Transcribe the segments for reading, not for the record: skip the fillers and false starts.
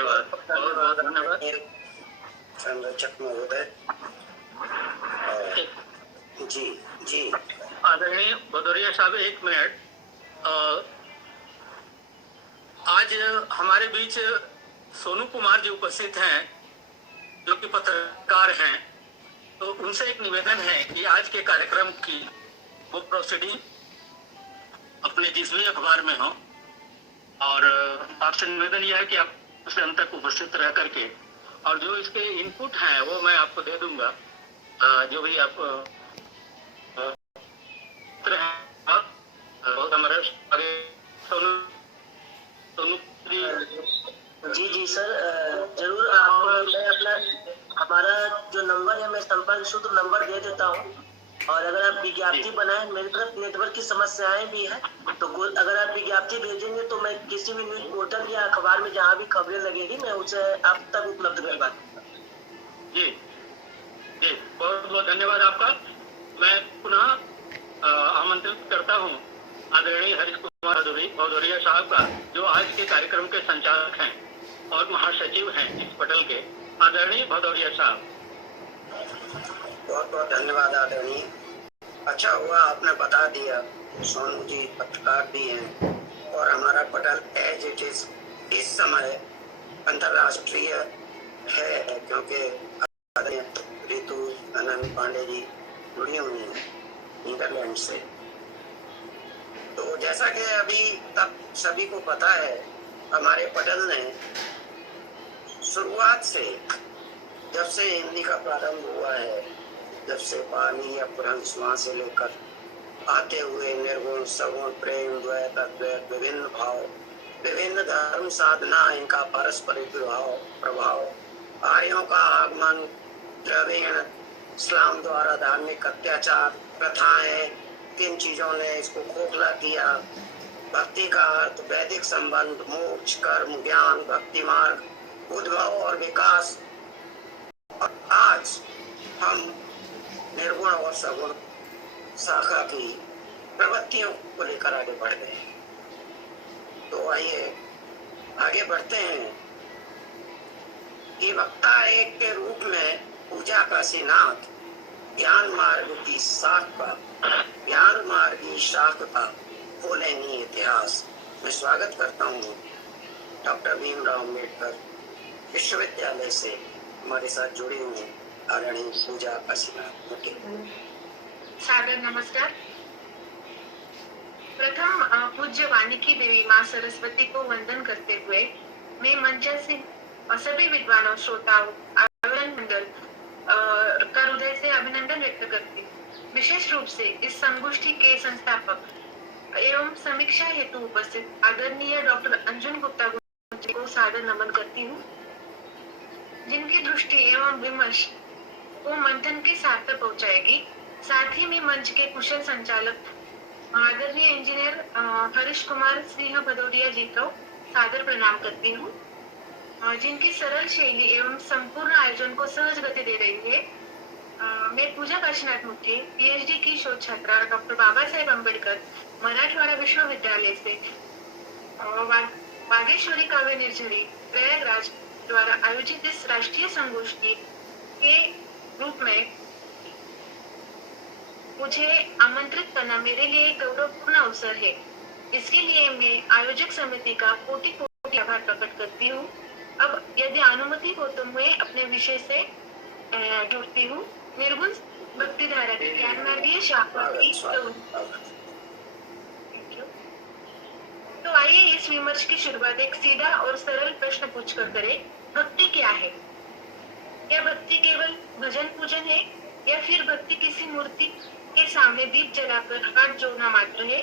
धन्यवाद, बहुत बहुत धन्यवाद। संरक्षक महोदय जी जी। आदरणीय भदौरिया साहब, 1 मिनट। आज हमारे बीच सोनू कुमार जी उपस्थित हैं, जो कि पत्रकार हैं। तो उनसे एक निवेदन है कि आज के कार्यक्रम की वो प्रोसीडिंग अपने जिस भी अखबार में हो, और आपसे निवेदन यह है कि आप उससे अंत तक उपस्थित रह करके, और जो इसके इनपुट हैं वो मैं आपको दे दूंगा, जो भी आप जी जी सर, जरूर आपको मैं अपना हमारा जो नंबर है मैं संपर्क सूत्र नंबर दे देता हूँ। और अगर आप विज्ञप्ति बनाए, मेरी तरफ नेटवर्क की समस्याएं भी है, तो अगर आप विज्ञप्ति भेजेंगे तो मैं किसी भी न्यूज पोर्टल या अखबार में जहाँ भी खबरें लगेगी मैं उसे आप तक उपलब्ध करवा दूंगा। जी जी, बहुत बहुत धन्यवाद आपका। मैं पुनः आमंत्रित करता हूँ आदरणीय हरीश कुमार भदौरिया साहब का, जो आज के कार्यक्रम के संचालक हैं और महासचिव हैं इस पटल के। आदरणीय भदौरिया साहब। बहुत बहुत धन्यवाद आदरणीय। अच्छा हुआ आपने बता दिया, सोनू जी पत्रकार भी हैं और हमारा पटल एज इट इज इस समय अंतरराष्ट्रीय है, क्योंकि ऋतु आनंद पांडे जी जुड़ी हुई हैं नीदरलैंड से। तो जैसा कि अभी तक सभी को पता है, हमारे पटल ने शुरुआत से, जब से हिंदी का प्रारंभ हुआ है, जब से पानी या पुरंस से लेकर आते हुए निर्गुण सगुण प्रेम द्वैत अद्वैत विभिन्न भाव, विभिन्न धर्म साधना, इनका पारस्परिक प्रभाव, आर्यों का आगमन, द्रविड़ इस्लाम द्वारा धार्मिक अत्याचार, प्रथाएं, किन चीजों ने इसको खोखला किया, भक्ति का अर्थ, वैदिक संबंध, मोक्ष, कर्म, ज्ञान, भक्ति मार्ग, उद्भव और विकास। और आज हम निर्गुण और सगुण शाखा की प्रवृत्तियों को लेकर आगे बढ़ गए। तो आइए आगे बढ़ते हैं कि वक्ता एक के रूप में पूजा का सिनाथ, ज्ञान मार्ग की शाख का, ज्ञान मार्गी शाख का खोलेंगी इतिहास। मैं स्वागत करता हूँ डॉक्टर भीमराव अम्बेडकर विश्वविद्यालय से हमारे साथ जुड़े हुए आदरणीय पूजा का सिनाथ। सादर नमस्कार। प्रथम पूज्य वानिकी देवी माँ सरस्वती को वंदन करते हुए मैं मंचासीन और सभी विद्वानों, श्रोताओं, आयोजन मंडल का हृदय से अभिनंदन व्यक्त करती हूँ। विशेष रूप से इस संगोष्ठी के संस्थापक एवं समीक्षा हेतु उपस्थित आदरणीय डॉक्टर अंजुन गुप्ता जी को सादर नमन करती हूँ, जिनकी दृष्टि एवं विमर्श को मंथन के साथ तक पहुँचाएगी। साथ ही में मंच के कुशल संचालक आदरणीय इंजीनियर हरीश कुमार सिंह भदौरिया जी को सादर प्रणाम करती हूँ, जिनकी सरल शैली एवं संपूर्ण आयोजन को सहज गति दे रही है। मैं पूजा काशीनाथ मुखी, पीएचडी की शोध छात्रा डॉक्टर बाबा साहेब अम्बेडकर मराठवाड़ा विश्वविद्यालय से बागेश्वरी काव्य निर्झरी प्रयागराज द्वारा आयोजित इस राष्ट्रीय संगोष्ठी के रूप में मुझे आमंत्रित करना मेरे लिए एक गौरवपूर्ण अवसर है। इसके लिए मैं आयोजक समिति का कोटि कोटि आभार प्रकट करती हूँ। अब यदि अनुमति हो तो मैं अपने विषय से जुड़ती हूँ। निर्गुण भक्ति धारा की ज्ञान मार्गीय शाखा की। तो आइए इस विमर्श की शुरुआत एक सीधा और सरल प्रश्न पूछकर करें। भक्ति क्या है? क्या भक्ति केवल भजन पूजन है, या फिर भक्ति किसी मूर्ति के सामने दीप जलाकर हाथ जोड़ना मात्र है?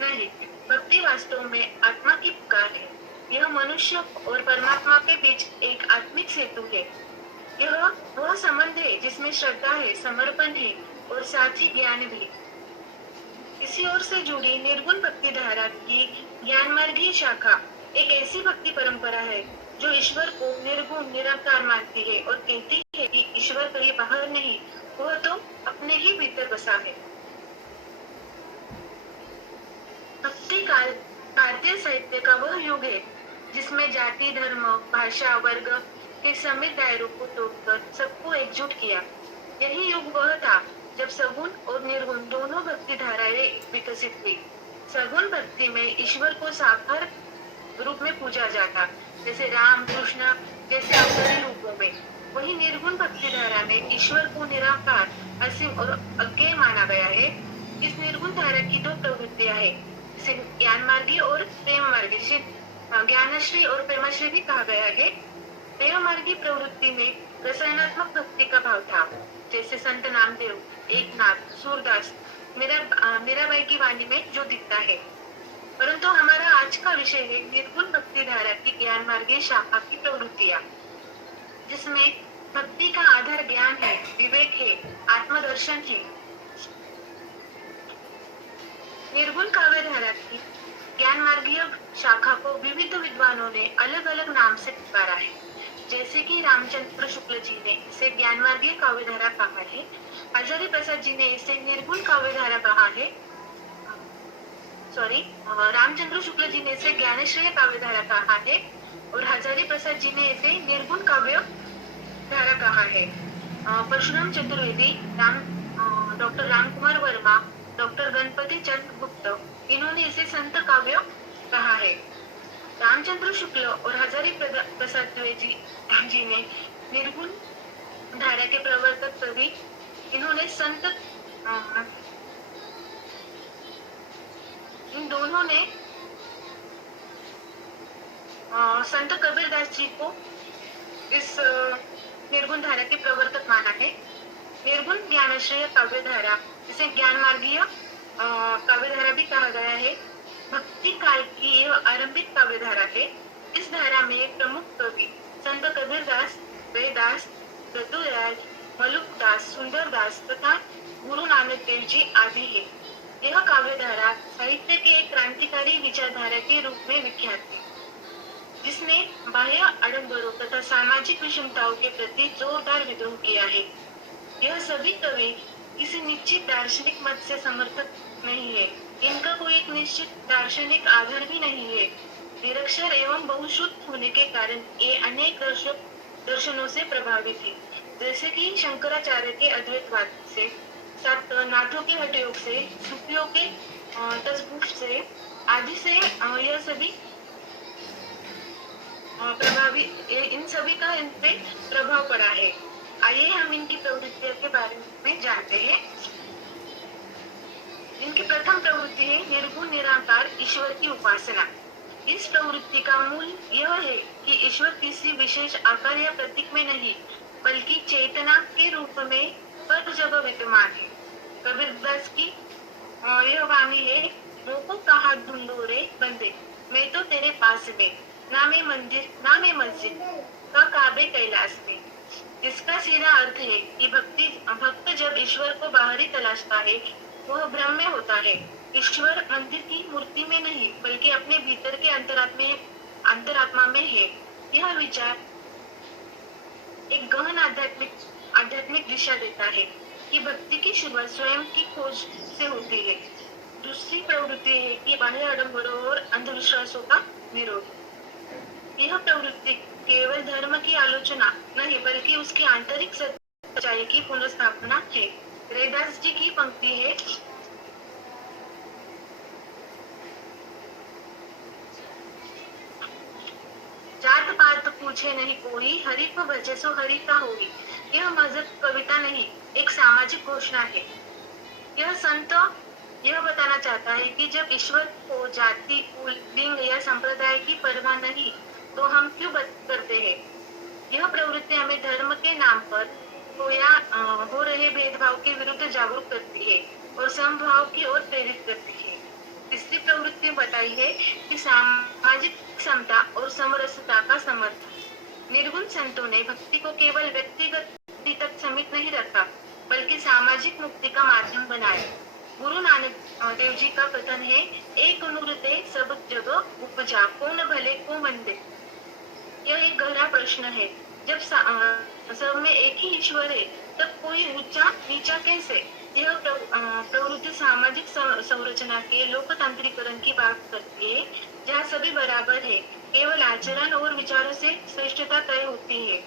नहीं, भक्ति वास्तव में आत्मा की पुकार है। यह मनुष्य और परमात्मा के बीच एक आत्मिक सेतु है। यह वह संबंध है जिसमें श्रद्धा है, समर्पण है और साथ ही ज्ञान भी। इसी ओर से जुड़ी निर्गुण भक्ति धारा की ज्ञान मार्गी शाखा एक ऐसी भक्ति परंपरा है जो ईश्वर को निर्गुण निराकार मानती है और कहती है कि ईश्वर कहीं बाहर नहीं, वह तो अपने ही भीतर बसा है। भक्ति काल भारतीय साहित्य का वह युग है जिसमें जाति, धर्म, भाषा, वर्ग के समीप दायरों को तोड़कर सबको एकजुट किया। यही युग वह था जब सगुण और निर्गुण दोनों भक्ति धाराएं विकसित हुई। सगुण भक्ति में ईश्वर को साकार रूप में पूजा जाता, जैसे राम, कृष्ण जैसे अवतारी रूपों में। वही निर्गुण भक्ति धारा में ईश्वर को निराकार, असीम और अज्ञेय माना गया है। इस निर्गुण धारा की दो प्रवृत्तियां हैं, जिसे ज्ञान मार्गी और प्रेम मार्गी, ज्ञानश्री और प्रेमश्री भी कहा गया है। प्रेम मार्गी प्रवृत्ति में रसायनात्मक भक्ति का भाव था, जैसे संत नामदेव, एकनाथ, सूरदास, मीराबाई की वाणी में जो दिखता है। परंतु हमारा आज का विषय है निर्गुण भक्ति धारा की ज्ञान मार्गी शाखा की प्रवृत्तियां, जिसमें भक्ति का आधार ज्ञान है, विवेक है, आत्मदर्शन है। निर्गुण काव्य धारा की ज्ञान मार्गीय शाखा को विविध विद्वानों ने अलग अलग नाम से पुकारा है, जैसे कि रामचंद्र शुक्ल जी ने इसे ज्ञान मार्गीय काव्य धारा कहा है, हजारी प्रसाद जी ने इसे निर्गुण काव्य धारा कहा है, रामचंद्र शुक्ल जी ने इसे ज्ञानश्रेय काव्य धारा कहा है और हजारी प्रसाद जी ने इसे निर्गुण काव्य धारा कहा है। परशुराम चतुर्वेदी, डॉक्टर रामकुमार वर्मा, डॉक्टर गणपति चंद गुप्त, इन्होंने इसे संत काव्य कहा है। रामचंद्र शुक्ल और हजारी प्रसाद जी ने निर्गुण धारा के प्रवर्तक कवि, इन्होंने इन दोनों ने संत कबीरदास जी को इस निर्गुण धारा के प्रवर्तक माना है। निर्गुण ज्ञानाश्रय काव्य धारा, जिसे ज्ञान मार्गीय काव्य धारा भी कहा गया है, भक्ति काल की यह आरंभिक काव्य धारा है। इस धारा में प्रमुख कवि संत कबीरदास, वेदास, दत्तूदास, मलुकदास, सुंदरदास तथा गुरु नानक देव जी आदि है। यह काव्य धारा साहित्य के एक क्रांतिकारी विचारधारा के रूप में विख्यात है, जिसने बाह्य आडंबरों तथा सामाजिक विषमताओं के प्रति जोरदार विद्रोह किया है। यह सभी कवि किसी निश्चित दार्शनिक मत से समर्थक नहीं है, इनका कोई एक निश्चित दार्शनिक आधार भी नहीं है। निरक्षर एवं बहुश्रुत होने के कारण ये अनेक दर्शनों से प्रभावित है, जैसे कि शंकराचार्य के अद्वैतवाद से, सात नाथों के हठ योग से, सूफियों के तसव्वुफ से आदि से यह सभी इन सभी का इन पे प्रभाव पड़ा है। आइए हम इनकी प्रवृत्तियों के बारे में जानते हैं। इनकी प्रथम प्रवृत्ति है निर्गुण निराकार ईश्वर की उपासना। इस प्रवृत्ति का मूल यह है कि ईश्वर किसी विशेष आकार या प्रतीक में नहीं, बल्कि चेतना के रूप में हर जगह विद्यमान है। कबीरदास की यह वाणी है, मोको कहा ढूंढो रे बंदे, मैं तो तेरे पास में, ना मैं मंदिर ना मैं मस्जिद, का काबे कैलाश में। इसका सीधा अर्थ है कि भक्त जब ईश्वर को बाहरी तलाशता है, वह भ्रम में होता है। ईश्वर मंदिर की मूर्ति में नहीं, बल्कि अपने भीतर के अंतरात्मा में है। यह विचार एक गहन आध्यात्मिक दिशा देता है कि भक्ति की शुरुआत स्वयं की खोज से होती है। दूसरी प्रवृत्ति है कि बाह्य आडंबरों और अंधविश्वासों का विरोध। यह प्रवृत्ति केवल धर्म की आलोचना नहीं, बल्कि उसकी आंतरिक सच्चाई की पुनर्स्थापना है। रैदास जी की पंक्ति है, जात पात पूछे नहीं कोई, हरि को भजे सो हरि का होई। यह मजहब कविता नहीं, एक सामाजिक घोषणा है। यह संत यह बताना चाहता है कि जब ईश्वर को जाति, कुल, लिंग या संप्रदाय की परवाह नहीं, तो हम क्यों करते हैं। यह प्रवृत्ति हमें धर्म के नाम पर हो रहे भेदभाव के विरुद्ध जागरूक करती है और समभाव की ओर प्रेरित करती है। तीसरी प्रवृत्ति बताई है कि सामाजिक समता और समरसता का समर्थन। निर्गुण संतों ने भक्ति को केवल व्यक्तिगत तक सीमित नहीं रखा, बल्कि सामाजिक मुक्ति का माध्यम बनाया। गुरु नानक देव जी का कथन है, एक नूर दे सब जगह उपजा, कौन भले को मंदे। यह एक गहरा प्रश्न है। जब सब में एक ही ईश्वर है, तब कोई ऊंचा नीचा कैसे। यह प्रवृत्ति सामाजिक संरचना के लोकतांत्रिकरण की बात करती है, जहाँ सभी बराबर है। केवल आचरण और विचारों से श्रेष्ठता तय होती है।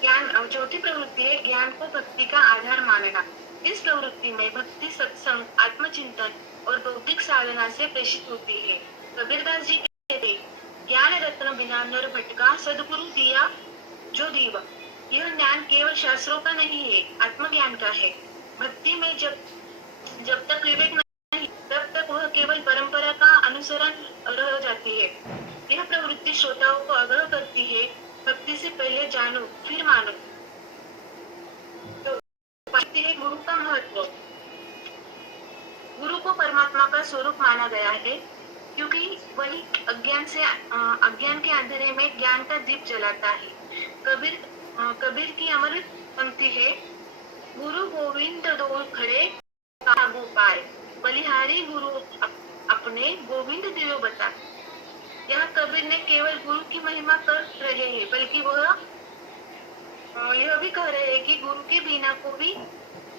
ज्ञान चौथी प्रवृत्ति है ज्ञान को भक्ति का आधार मानना। इस प्रवृत्ति में भक्ति सत्संग, आत्मचिंतन और बौद्धिक साधना से प्रेषित होती है। कबीरदास जी कहते ज्ञान रत्न बिना नर भटका, सदगुरु दिया जो दीवा। यह ज्ञान केवल शास्त्रों का नहीं है, आत्मज्ञान का है। भक्ति में जब तक विवेक नहीं तब तक वह केवल परंपरा का अनुसरण रह जाती है। यह प्रवृत्ति श्रोताओं को आग्रह करती है भक्ति से पहले जानो फिर मानो। तो है गुरु का महत्व। गुरु को परमात्मा का स्वरूप माना गया है क्योंकि वही अज्ञान के अंधेरे में ज्ञान का दीप जलाता है। कबीर की अमर पंक्ति है, गुरु गोविंद दो खड़े काबू पाए, बलिहारी गुरु अपने गोविंद दियो बता। यहाँ कबीर ने केवल गुरु की महिमा कर रहे हैं बल्कि वह यह भी कह रहे हैं कि गुरु के बिना को भी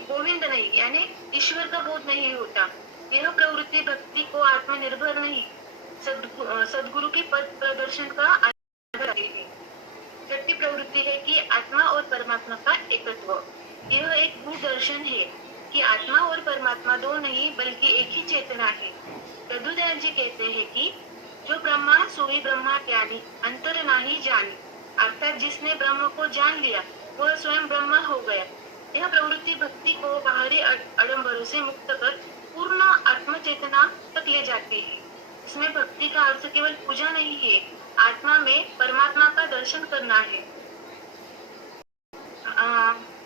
गोविंद नहीं यानी ईश्वर का बोध नहीं होता। यह प्रवृत्ति भक्ति को आत्मनिर्भर नहीं सदगुरु के पद प्रदर्शन का आधार है। छठी प्रवृत्ति है कि आत्मा और परमात्मा का एकत्व। यह एक गूढ़ दर्शन है कि आत्मा और परमात्मा दो नहीं बल्कि एक ही चेतना है। यदुदयाल जी कहते हैं कि जो ब्रह्मा सोई ब्रह्मा ज्ञानी, अंतर नहीं जानी, अर्थात जिसने ब्रह्म को जान लिया वह स्वयं ब्रह्म हो गया। यह प्रवृत्ति भक्ति को बाहरी आडंबरों से मुक्त कर पूर्ण आत्मचेतना तक ले जाती है। इसमें भक्ति का अर्थ केवल पूजा नहीं है, आत्मा में परमात्मा का दर्शन करना है।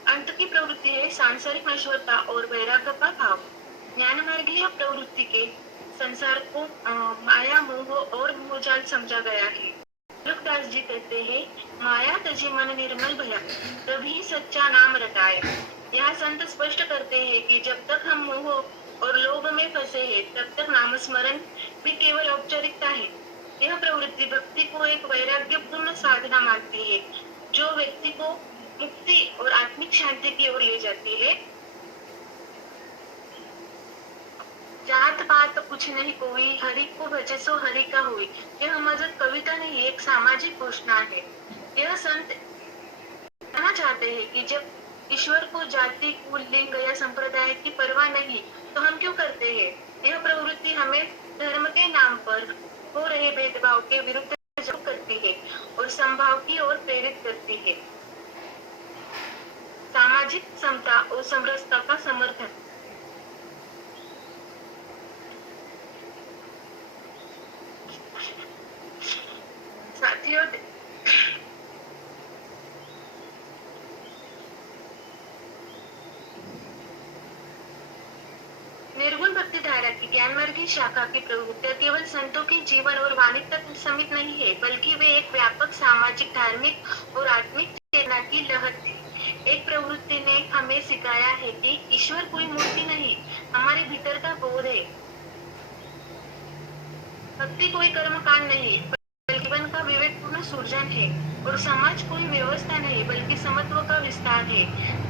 अंत की प्रवृत्ति है सांसारिक नश्वरता और वैराग्य का भाव। ज्ञान मार्गीय प्रवृत्ति के संसार को माया मोह और मोहजाल समझा गया है। तुलसीदास जी कहते हैं, माया तजी मन निर्मल भया, तभी सच्चा नाम रटाए। यहाँ संत स्पष्ट करते हैं कि जब तक हम मोह और लोभ में फंसे हैं तब तक नामस्मरण भी केवल औपचारिकता है। यह प्रवृत्ति भक्ति को एक वैराग्यपूर्ण साधना मानती है जो व्यक्ति को मुक्ति और आत्मिक शांति की ओर ले जाती है। जात पात कुछ नहीं कोई, हरि को भजे सो हरि का हुई। यह मजहब कविता नहीं, एक सामाजिक घोषणा है। यह संत कहना चाहते हैं कि जब ईश्वर को जाति, कुल, लिंग या संप्रदाय की परवाह नहीं तो हम क्यों करते हैं। यह प्रवृत्ति हमें धर्म के नाम पर हो रहे भेदभाव के विरुद्ध जागरूक करती है और समभाव की ओर प्रेरित करती है। सामाजिक समता और समरसता का समर्थन। साथियों, निर्गुण भक्ति धारा की ज्ञानमार्गी शाखा की प्रवृत्तियां केवल संतों के जीवन और वाणी तक सीमित नहीं है बल्कि वे एक व्यापक सामाजिक, धार्मिक और आत्मिक चेतना की लहर थी। एक प्रवृत्ति ने हमें सिखाया है कि ईश्वर कोई मूर्ति नहीं, हमारे भीतर का बोध है। भक्ति कोई कर्मकांड नहीं बल्कि जीवन का विवेकपूर्ण सृजन है और समाज कोई व्यवस्था नहीं बल्कि समत्व का विस्तार है।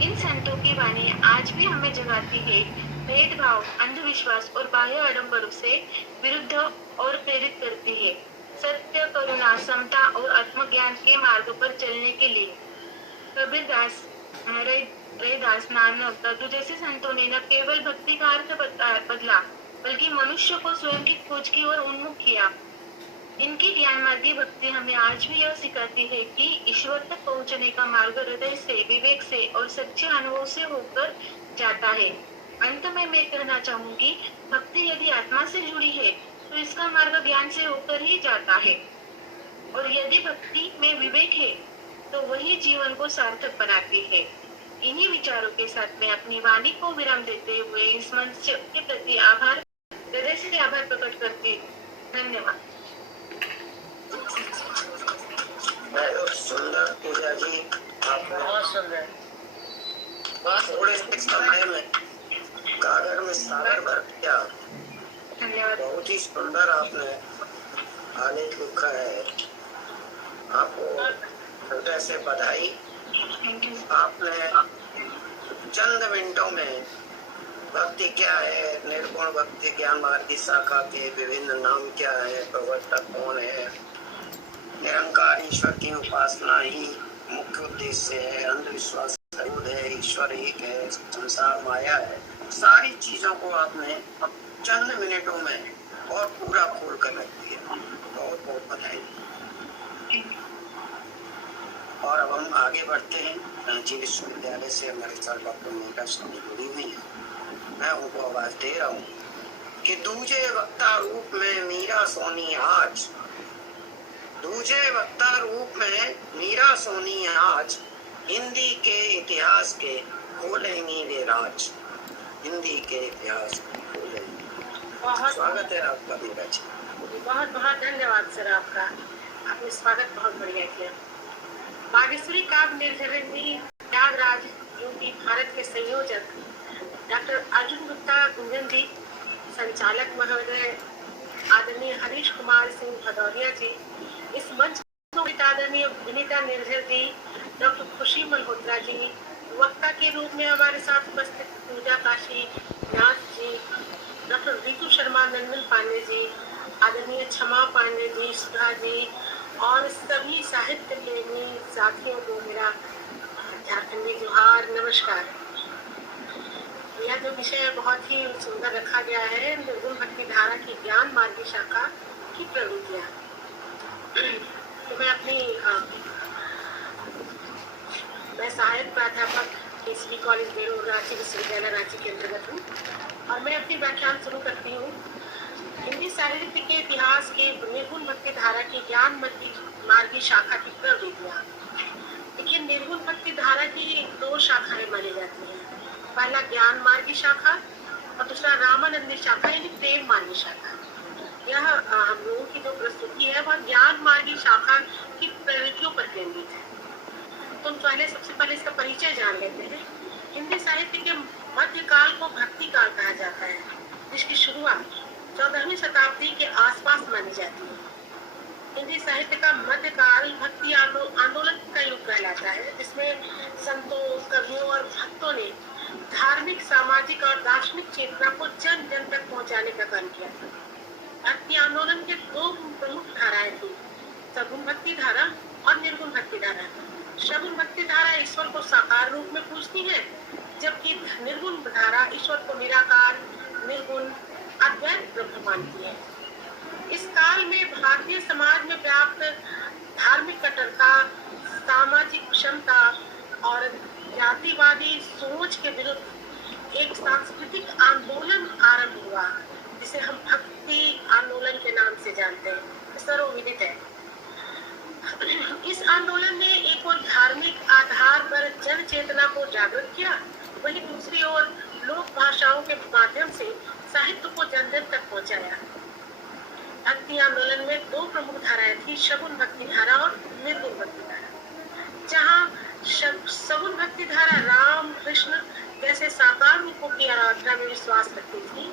इन संतों की वाणी आज भी हमें जगाती है, भेदभाव, अंधविश्वास और बाह्य आडंबरों से विरुद्ध और प्रेरित करती है, सत्य, करुणा, समता और आत्मज्ञान के मार्ग पर चलने के लिए। कबीरदास, रैदास, नानक, दादू जैसे संतों ने न केवल भक्ति का अर्थ बदला बल्कि मनुष्य को स्वयं की खोज की ओर उन्मुख किया। इनकी ज्ञानमार्गी भक्ति हमें आज भी यह सिखाती है कि ईश्वर तक पहुंचने का मार्ग हृदय से, विवेक से और सच्चे अनुभव से होकर जाता है। अंत में मैं कहना चाहूंगी, भक्ति यदि आत्मा से जुड़ी है तो इसका मार्ग ज्ञान से होकर ही जाता है और यदि भक्ति में विवेक है तो वही जीवन को सार्थक बनाती है। इन्हीं विचारों के साथ मैं अपनी वाणी को विराम देते हुए इस मंच के प्रति हृदय से आभार प्रकट करती हूँ। धन्यवाद। बहुत सुंदर पूजा जी, आपने बहुत सुंदर। थोड़े से समय में कागज में सागर भर दिया। धन्यवाद। बहुत ही सुंदर आपने आलेख लिखा है। आपको हृदय से बधाई। आपने चंद मिनटों में भक्ति क्या है, निर्गुण भक्ति ज्ञान मार्गी शाखा के विभिन्न नाम क्या है, प्रवर्तक कौन है, ईश्वर की उपासना ही मुख्य उद्देश्य है। अंधविश्वास विरोध है, ईश्वर एक है, संसार माया है। सारी चीजों को आपने अब चंद मिनटों में और पूरा खोल कर रख दिया। बहुत बहुत बधाई। और अब हम आगे बढ़ते हैं। रांची विश्वविद्यालय से हमारे साथ डॉक्टर मीरा सोनी जुड़ी हुई है। मैं उनको आवाज दे रहा हूँ कि दूजे वक्ता रूप में मीरा सोनी आज, दूजे वक्ता रूप में मीरा सोनी आज हिंदी के इतिहास के खोलेंगी वे राज। हिंदी के इतिहास खोलेंगी। स्वागत है आपका मीरा जी। बहुत बहुत धन्यवाद सर आपका। आपने स्वागत बहुत बढ़िया किया। बागेश्वरी काव्य निर्झरिणी त्यागराज यूपी भारत के संयोजक डॉक्टर अर्जुन गुप्ता गुंजन जी, संचालक महोदय आदरणीय हरीश कुमार सिंह भदौरिया जी, इस मंच को आदरणीय विनीता निर्झर जी, डॉक्टर खुशी मल्होत्रा जी, वक्ता के रूप में हमारे साथ उपस्थित पूजा काशी नाथ जी, डॉक्टर रितु शर्मा, नंदन पांडे जी, आदरणीय क्षमा पांडे जी, सुधा जी और सभी साहित्य प्रेमी साथियों को मेरा झारखंडी जोहार, नमस्कार। यह जो विषय बहुत ही सुंदर रखा गया है, निर्गुण भक्ति धारा की ज्ञान मार्गी शाखा की प्रवृत्तियां। तो मैं सहायक प्राध्यापक केसरी कॉलेज बेलूर रांची विश्वविद्यालय रांची के अंतर्गत हूँ और मैं अपनी व्याख्यान शुरू करती हूँ। हिंदी साहित्य के इतिहास के निर्गुण भक्ति धारा की ज्ञान मार्गी शाखा की प्रवृत्तियां। देखिए, निर्गुण भक्ति धारा की दो शाखाएं मानी जाती हैं। पहला ज्ञान मार्गी शाखा और दूसरा रामानंदी शाखा यानी प्रेम मार्गी शाखा। यह हम लोगों की जो प्रस्तुति है वह ज्ञान मार्गी शाखा की प्रवृत्तियों पर केंद्रित है। तो हम सबसे पहले इसका परिचय जान लेते हैं। हिंदी साहित्य के मध्यकाल को भक्ति काल कहा जाता है, जिसकी शुरुआत 14वीं शताब्दी के आसपास मानी जाती है। हिंदी साहित्य का मध्यकाल भक्ति आंदोलन का युग कहलाता है, जिसमें संतों, कवियों और भक्तों ने धार्मिक, सामाजिक और दार्शनिक चेतना को जन जन तक पहुंचाने का काम किया था। भक्ति आंदोलन के दो प्रमुख धाराएं थी, सगुण भक्ति धारा और निर्गुण भक्ति धारा। सगुण भक्ति धारा ईश्वर को साकार रूप में पूजती है, जबकि निर्गुण धारा ईश्वर को निराकार, निर्गुण, अद्वैत ब्रह्म मानती है। इस काल में भारतीय समाज में व्याप्त धार्मिक कट्टरता, सामाजिक क्षमता और जातिवादी सोच के विरुद्ध एक सांस्कृतिक आंदोलन आरंभ हुआ, जिसे हम भक्ति आंदोलन के नाम से जानते हैं, सर्वविदित है। इस आंदोलन ने एक और धार्मिक आधार पर जन चेतना को जागृत किया, वहीं दूसरी ओर लोक भाषाओं के माध्यम से साहित्य को जन जन तक पहुंचाया। भक्ति आंदोलन में दो प्रमुख धाराएं थी, सगुण भक्ति धारा और निर्गुण भक्ति धारा। जहाँ सगुण भक्ति धारा राम, कृष्ण जैसे साकार रूपों की आराधना में विश्वास रखती थी,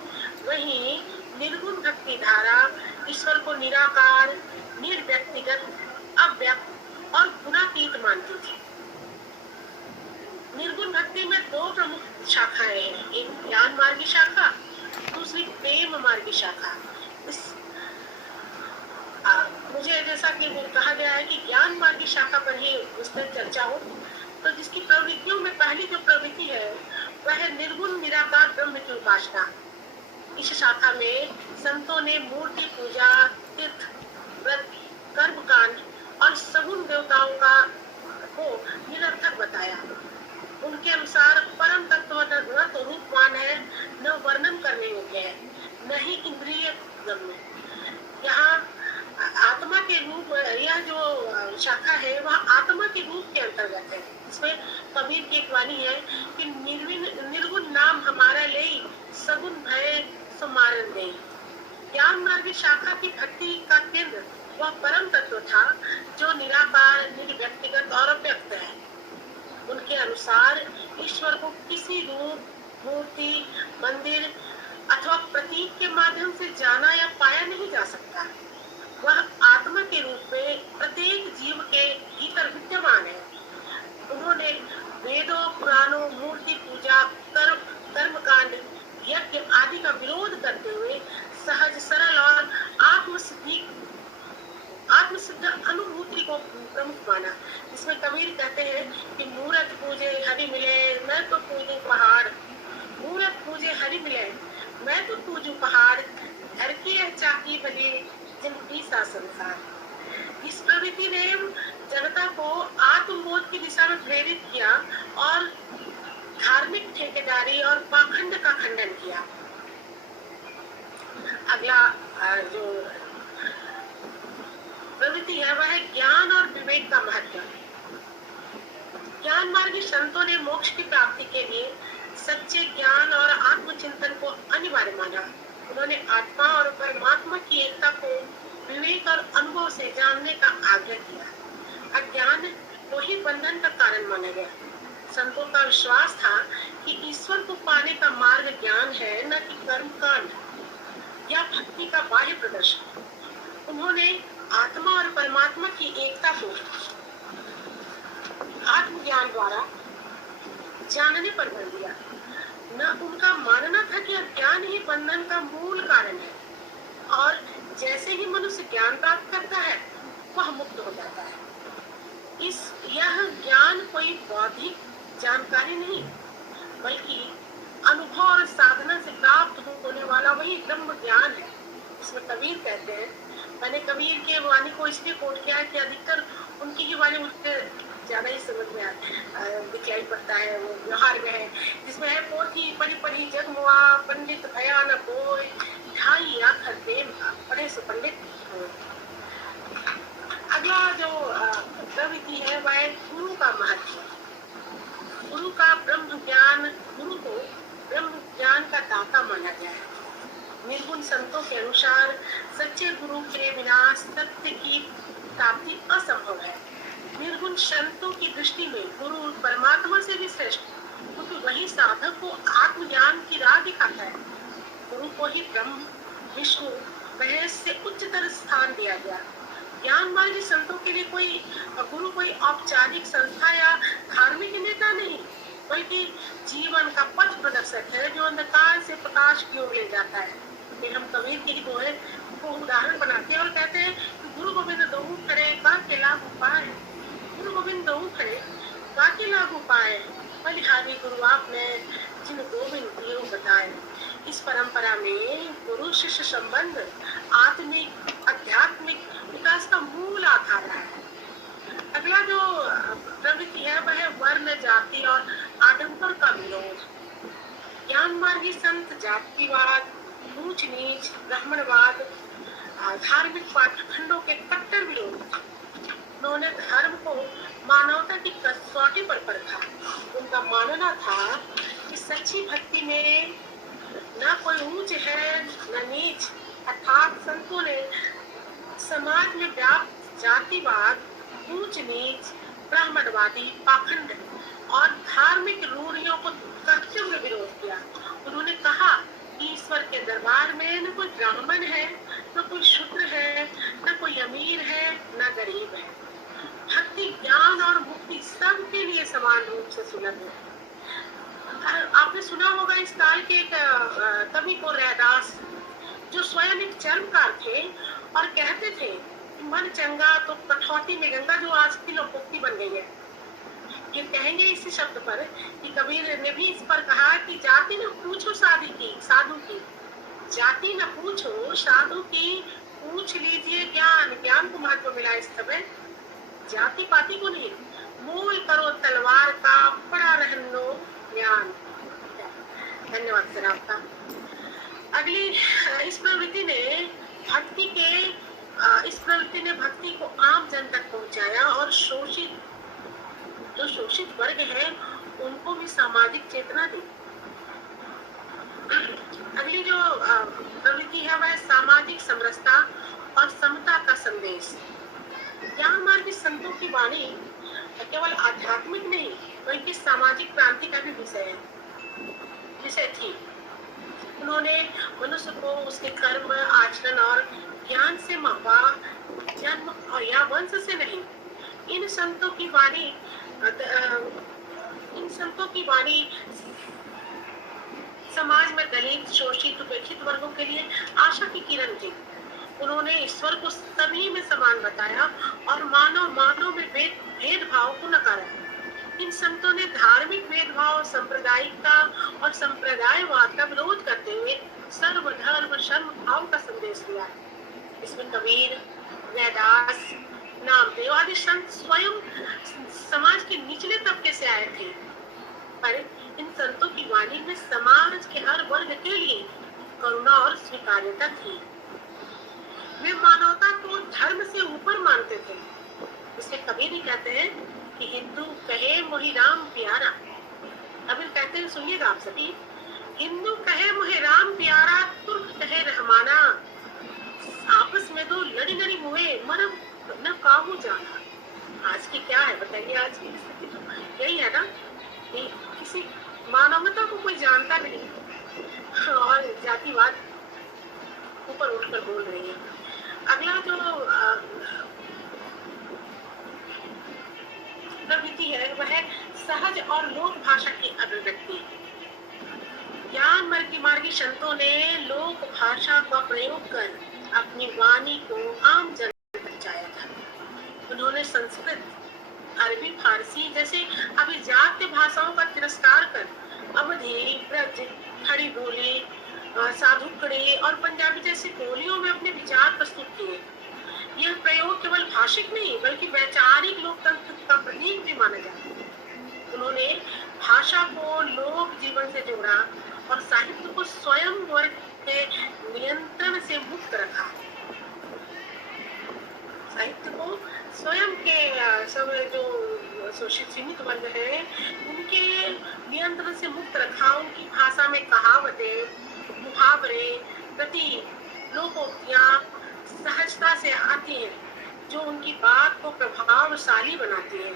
वहीं निर्गुण भक्ति धारा ईश्वर को निराकार, निर्व्यक्तिगत, अव्यक्त और गुणातीत मानती थी। निर्गुण भक्ति में दो प्रमुख शाखाएं हैं, एक ज्ञान मार्गी शाखा, दूसरी प्रेम मार्गी शाखा। मुझे जैसा कि कहा गया है कि ज्ञान मार्गी शाखा पर ही विस्तृत चर्चा हो, तो जिसकी प्रवृत्तियों में पहली जो प्रवृत्ति है वह है निर्गुण निराकार ब्रह्म की उपासना। इस शाखा में संतों ने मूर्ति पूजा, तीर्थ, व्रत, कर्मकांड और सगुण देवताओं को निरर्थक बताया। उनके अनुसार परम तत्व न तो रूपवान है, न वर्णन करने योग्य है, न ही इंद्रिय गम्य। यहाँ आत्मा के रूप, यह जो शाखा है वह आत्मा के रूप के अंतर्गत है। इसमें कबीर की एक वाणी है कि निर्गुण नाम हमारा ले, सगुण भय सुमारन दे। ज्ञान मार्गी शाखा की भक्ति का केंद्र वह परम तत्व था जो निराकार, निर्व्यक्तिगत और अव्यक्त है। उनके अनुसार ईश्वर को किसी रूप, मूर्ति, मंदिर अथवा प्रतीक के माध्यम से जाना या पाया नहीं जा सकता। वह आत्मा के रूप में प्रत्येक जीव के भीतर विद्यमान है। उन्होंने वेदों, पुराणों, मूर्ति पूजा, कर्मकांड, यज्ञ आदि का विरोध करते हुए सहज, सरल और आत्मसिद्ध अनुभूति सूत्र को प्रमुख माना, जिसमें कबीर कहते हैं कि मूरत पूजे हरि मिले मैं तो पूजू पहाड़, मूरत पूजे हरि मिले मैं तो पूजू पहाड़, घर की है चाकी भली जिनकी सा संसार। इस प्रवृत्ति ने जनता को आत्मबोध की दिशा में प्रेरित किया और धार्मिक ठेकेदारी और पाखंड का खंडन किया। अगला जो प्रवृत्ति है वह है ज्ञान और विवेक का महत्व। ज्ञान मार्गी संतों ने मोक्ष की प्राप्ति के लिए सच्चे ज्ञान और आत्मचिंतन को अनिवार्य माना। उन्होंने आत्मा और परमात्मा की एकता को विवेक और अनुभव से जानने का आग्रह किया। अज्ञान को ही बंधन का कारण माना गया। संतों का विश्वास था कि ईश्वर को पाने का मार्ग ज्ञान है, न कि कर्मकांड या भक्ति का बाह्य प्रदर्शन। उन्होंने आत्मा और परमात्मा की एकता को आत्मज्ञान द्वारा जानने पर बल दिया। न उनका मानना था कि अज्ञान ही बंधन का मूल कारण है और जैसे ही मनुष्य ज्ञान प्राप्त करता है वह मुक्त हो जाता है। यह ज्ञान कोई बौद्धिक जानकारी नहीं, बल्कि अनुभव और साधना से प्राप्त होने वाला वही ब्रह्म ज्ञान है। इसमें कबीर कहते हैं, मैंने कबीर के वाणी को इसलिए कोट किया है कि अधिकतर उनकी ही वाणी मुझे ज्यादा ही समझ में दिखाई पड़ता है, वो व्यवहार में है, जिसमें है पोथी पढ़ी पढ़ी जग मुआ पंडित भया न कोई, ढाई आखर प्रेम पढ़े से पंडित। अगला जो प्रवृत्ति है वह है गुरु का महत्व। गुरु का ब्रह्म ज्ञान, गुरु को ब्रह्म ज्ञान का दाता माना गया है। निर्गुण संतों के अनुसार सच्चे गुरु के बिना सत्य की प्राप्ति असंभव है। निर्गुण संतों की दृष्टि में गुरु परमात्मा से भी श्रेष्ठ, क्योंकि वही साधक को आत्मज्ञान की राह दिखाता है। गुरु को ही ब्रह्म विष्णु महेश से उच्चतर स्थान दिया गया। ज्ञान मार्गी संतों के लिए गुरु कोई औपचारिक संस्था या धार्मिक नेता नहीं, बल्कि जीवन का पथ प्रदर्शक है जो अंधकार से प्रकाश की ओर ले जाता है। फिर हम कबीर के ही दोहे को उदाहरण बनाते हैं और कहते हैं कि गुरु गोविंद दोहू खड़े बाके लागू पाए, गुरु गोविंद दोहू खड़े बाके लागू पाए, बलिहारी गुरु आपने जिन गोविंद दियो बताए। इस परंपरा में गुरु शिष्य संबंध आत्मिक आध्यात्मिक विकास का मूल आधार है। अगला जो प्रवृत्ति है वह है वर्ण जाति और आडंबर का विरोध। ज्ञान मार्गी संत जातिवाद, ऊंच नीच, ब्राह्मणवाद, धार्मिक पाखंडों के कट्टर विरोध। उन्होंने धर्म को मानवता की कसौटी पर परखा। उनका मानना था कि सच्ची भक्ति में न कोई ऊंच है न नीच, अर्थात संतों ने समाज में व्याप्त जातिवाद, ऊंच नीच, ब्राह्मणवादी पाखंड और धार्मिक रूढ़ियों को तीव्र विरोध किया। उन्होंने कहा कि ईश्वर के दरबार में न कोई ब्राह्मण है, न कोई शूद्र है, न कोई अमीर है, न गरीब है। भक्ति, ज्ञान और मुक्ति सबके लिए समान रूप से सुलभ है। आपने सुना होगा इस काल के एक कवि को, रैदास, जो स्वयं एक चर्मकार थे और कहते थे मन चंगा तो कठौती में गंगा, जो आज की लोकोक्ति बन गई है। ये कहेंगे इसी शब्द पर कि कबीर ने भी इस पर कहा कि जाति न पूछो साधु की, जाति न पूछो साधु की, पूछ लीजिए ज्ञान, ज्ञान को महत्व मिला इस समय, जाति पाति को नहीं। मूल करो तलवार का, पड़ा रहनो ज्ञान। धन्यवाद सर आपका। अगली इस प्रवृत्ति ने भक्ति को आम जन तक पहुंचाया और जो शोषित वर्ग है उनको भी सामाजिक चेतना दी। अगली जो प्रवृत्ति है वह सामाजिक समरसता और समता का संदेश। ज्ञान मार्गी संतों की वाणी केवल आध्यात्मिक नहीं बल्कि सामाजिक क्रांति का भी विषय थी। उन्होंने मनुष्य को उसके कर्म, आचरण और ज्ञान से मापा, जन्म या वंश से नहीं। इन संतों की वाणी समाज में दलित, शोषित, उपेक्षित वर्गों के लिए आशा की किरण थी। उन्होंने ईश्वर को सभी में समान बताया और मानव में भेदभाव को नकारा। इन संतों ने धार्मिक भेदभाव, सांप्रदायिकता और संप्रदायवाद का विरोध करते हुए सर्वधर्म समभाव का संदेश दिया। इसमें कबीर, रैदास, नामदेव आदि संत स्वयं समाज के निचले तबके से आए थे, पर इन संतों की वाणी में समाज के हर वर्ग के लिए करुणा और स्वीकार्यता थी। वे मानवता को धर्म से ऊपर मानते थे। इसलिए कबीर कहते हैं कि हिंदू कहे मोहि राम प्यारा। कबीर कहते हैं, सुनिएगा आप सभी, हिंदू कहे मोहि राम प्यारा, तुर्क कहे रहमाना, आपस में दो लड़ी लड़ी मुहे मरम न काबू जाना। आज की क्या है बताइए? आज की स्थिति तो यही है ना, किसी मानवता को कोई जानता नहीं और जातिवाद ऊपर उठकर बोल रही है। अगला जो प्रवृत्ति है वह है सहज और लोक भाषा की अभिव्यक्ति। ज्ञान मार्गी संतों ने लोक भाषा का प्रयोग कर अपनी वाणी को आम जन तक पहुंचाया था। उन्होंने संस्कृत, अरबी, फारसी जैसे अभिजात्य भाषाओं का तिरस्कार कर अवधी, ब्रज, खड़ी बोली, साधुकड़ी और पंजाबी जैसी बोलियों में अपने विचार प्रस्तुत किए। यह प्रयोग केवल भाषिक नहीं बल्कि वैचारिक लोकतंत्र का प्रतीक भी माना जाता है। उन्होंने भाषा को लोक जीवन से जोड़ा और साहित्य को स्वयं वर्ग के नियंत्रण से मुक्त रखा। साहित्य को स्वयं के सब जो शोषित सीमित वर्ग है उनके नियंत्रण से मुक्त रखा। उनकी भाषा में कहावतें, मुहावरे, प्रतीक, लोकोक्तियां सहजता से आती हैं जो उनकी बात को प्रभावशाली बनाती है।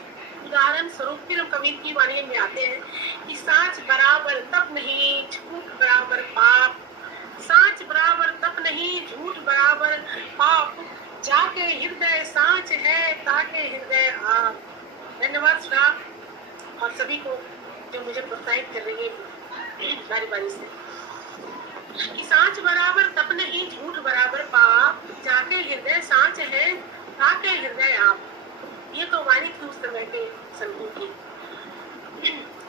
उदाहरण स्वरूप फिर कबीर की वाणी में आते हैं कि साच बराबर तप नहीं, झूठ बराबर पाप, साच बराबर तप नहीं, झूठ बराबर पाप, जाके हृदय साच है ताके हृदय आप। धन्यवाद सुधा और सभी को जो मुझे प्रोत्साहित कर रही है बारी बारी से। कि साच बराबर तप नहीं, झूठ बराबर पाप, जाके हृदय साच है ताके हृदय आप। ये तो वाणी थी उस समय के संतों की।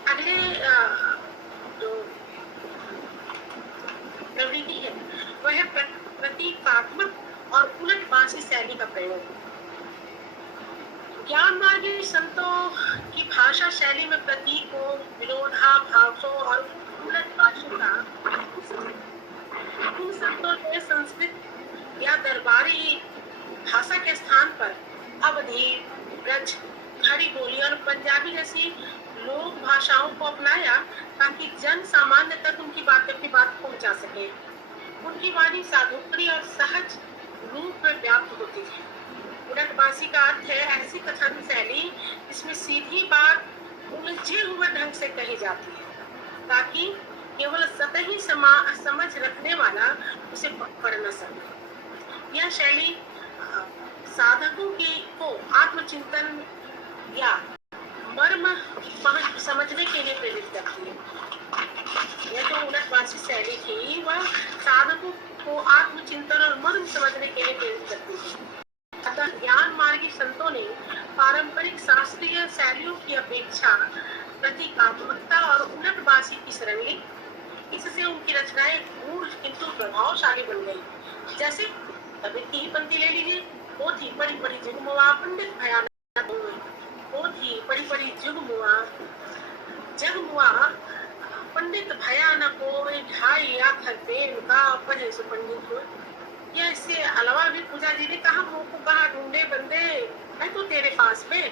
अगले जो प्रवृत्ति है वह है प्रतीकात्मक और उलटबासी शैली का प्रयोग। ज्ञान मार्गी संतों की भाषा शैली में प्रतीकों, विरोधाभासों और उलटबासी का उन संतों ने संस्कृत या दरबारी भाषा के स्थान पर अवधी, ब्रज, खड़ी बोली और पंजाबी जैसी लोक भाषाओं को अपनाया ताकि जन सामान्य तक उनकी बात पहुंचा सके। उनकी वाणी साधुकड़ी और सहज रूप में व्याप्त होती थी। उलटबासी का अर्थ है ऐसी कथन शैली जिसमें सीधी बात उलझे हुए ढंग से कही जाती है ताकि केवल सतही समझ रखने वाला उसे पकड़ न सके। यह शैली साधकों को आत्मचिंतन या मर्म समझने के लिए प्रेरित करती है। यह जो उलटबासी शैली थी वह साधकों को आत्मचिंतन और मर्म समझने के लिए प्रेरित करती है। अतः ज्ञान मार्गी संतों ने पारंपरिक शास्त्रीय शैलियों की अपेक्षा प्रतीकात्मकता और उलटबासी की शरण ली। इससे उनकी रचनाएं गूढ़ किंतु प्रभावशाली बन गई। जैसे कबीर की ही पंक्ति ले लीजिए, वो थी बड़ी बड़ी जुगमुआ पंडित भयानक, वो थी बड़ी बड़ी जगमुआ पंडित भयानक हो, ढाई आखर पेन का पढ़े सो पंडित हो। या इससे अलावा भी पूजा जी ने कहा मुँह को कहा ढूंढे बंदे मैं तो तेरे पास में,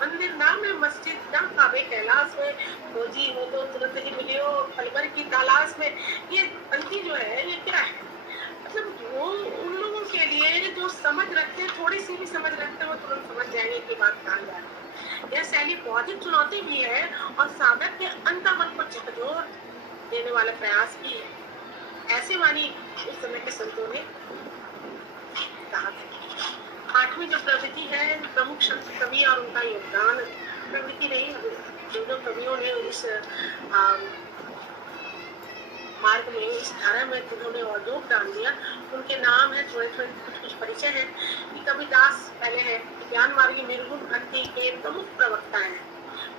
मंदिर नाम है मस्जिद नाम काबे कैलाश में, खोजी हो तो तुरंत ही मिलियो फलवर की तलाश में। ये पंक्ति जो है ये क्या है? मतलब वो उन लोगों के लिए जो समझ रखते हैं, थोड़ी सी भी समझ रखते हैं वो तुरंत समझ जाएंगे कि बात कहाँ जा रही है। यह शैली बौद्धिक चुनौती भी है और साधक के अंतर्मन को झकझोर देने वाला प्रयास भी है। ऐसे वाणी उस समय के संतों ने कहा था। आठवीं जो प्रवृत्ति है प्रमुख संत कवि और उनका योगदान, प्रवृत्ति नहीं जो कवियों ने इस मार्ग में इस धारा में जिन्होंने योगदान दिया उनके नाम है, थोड़े थोड़े कुछ परिचय है कि कबीरदास पहले है, ज्ञान मार्गी निर्गुण भक्ति के प्रमुख प्रवक्ता हैं।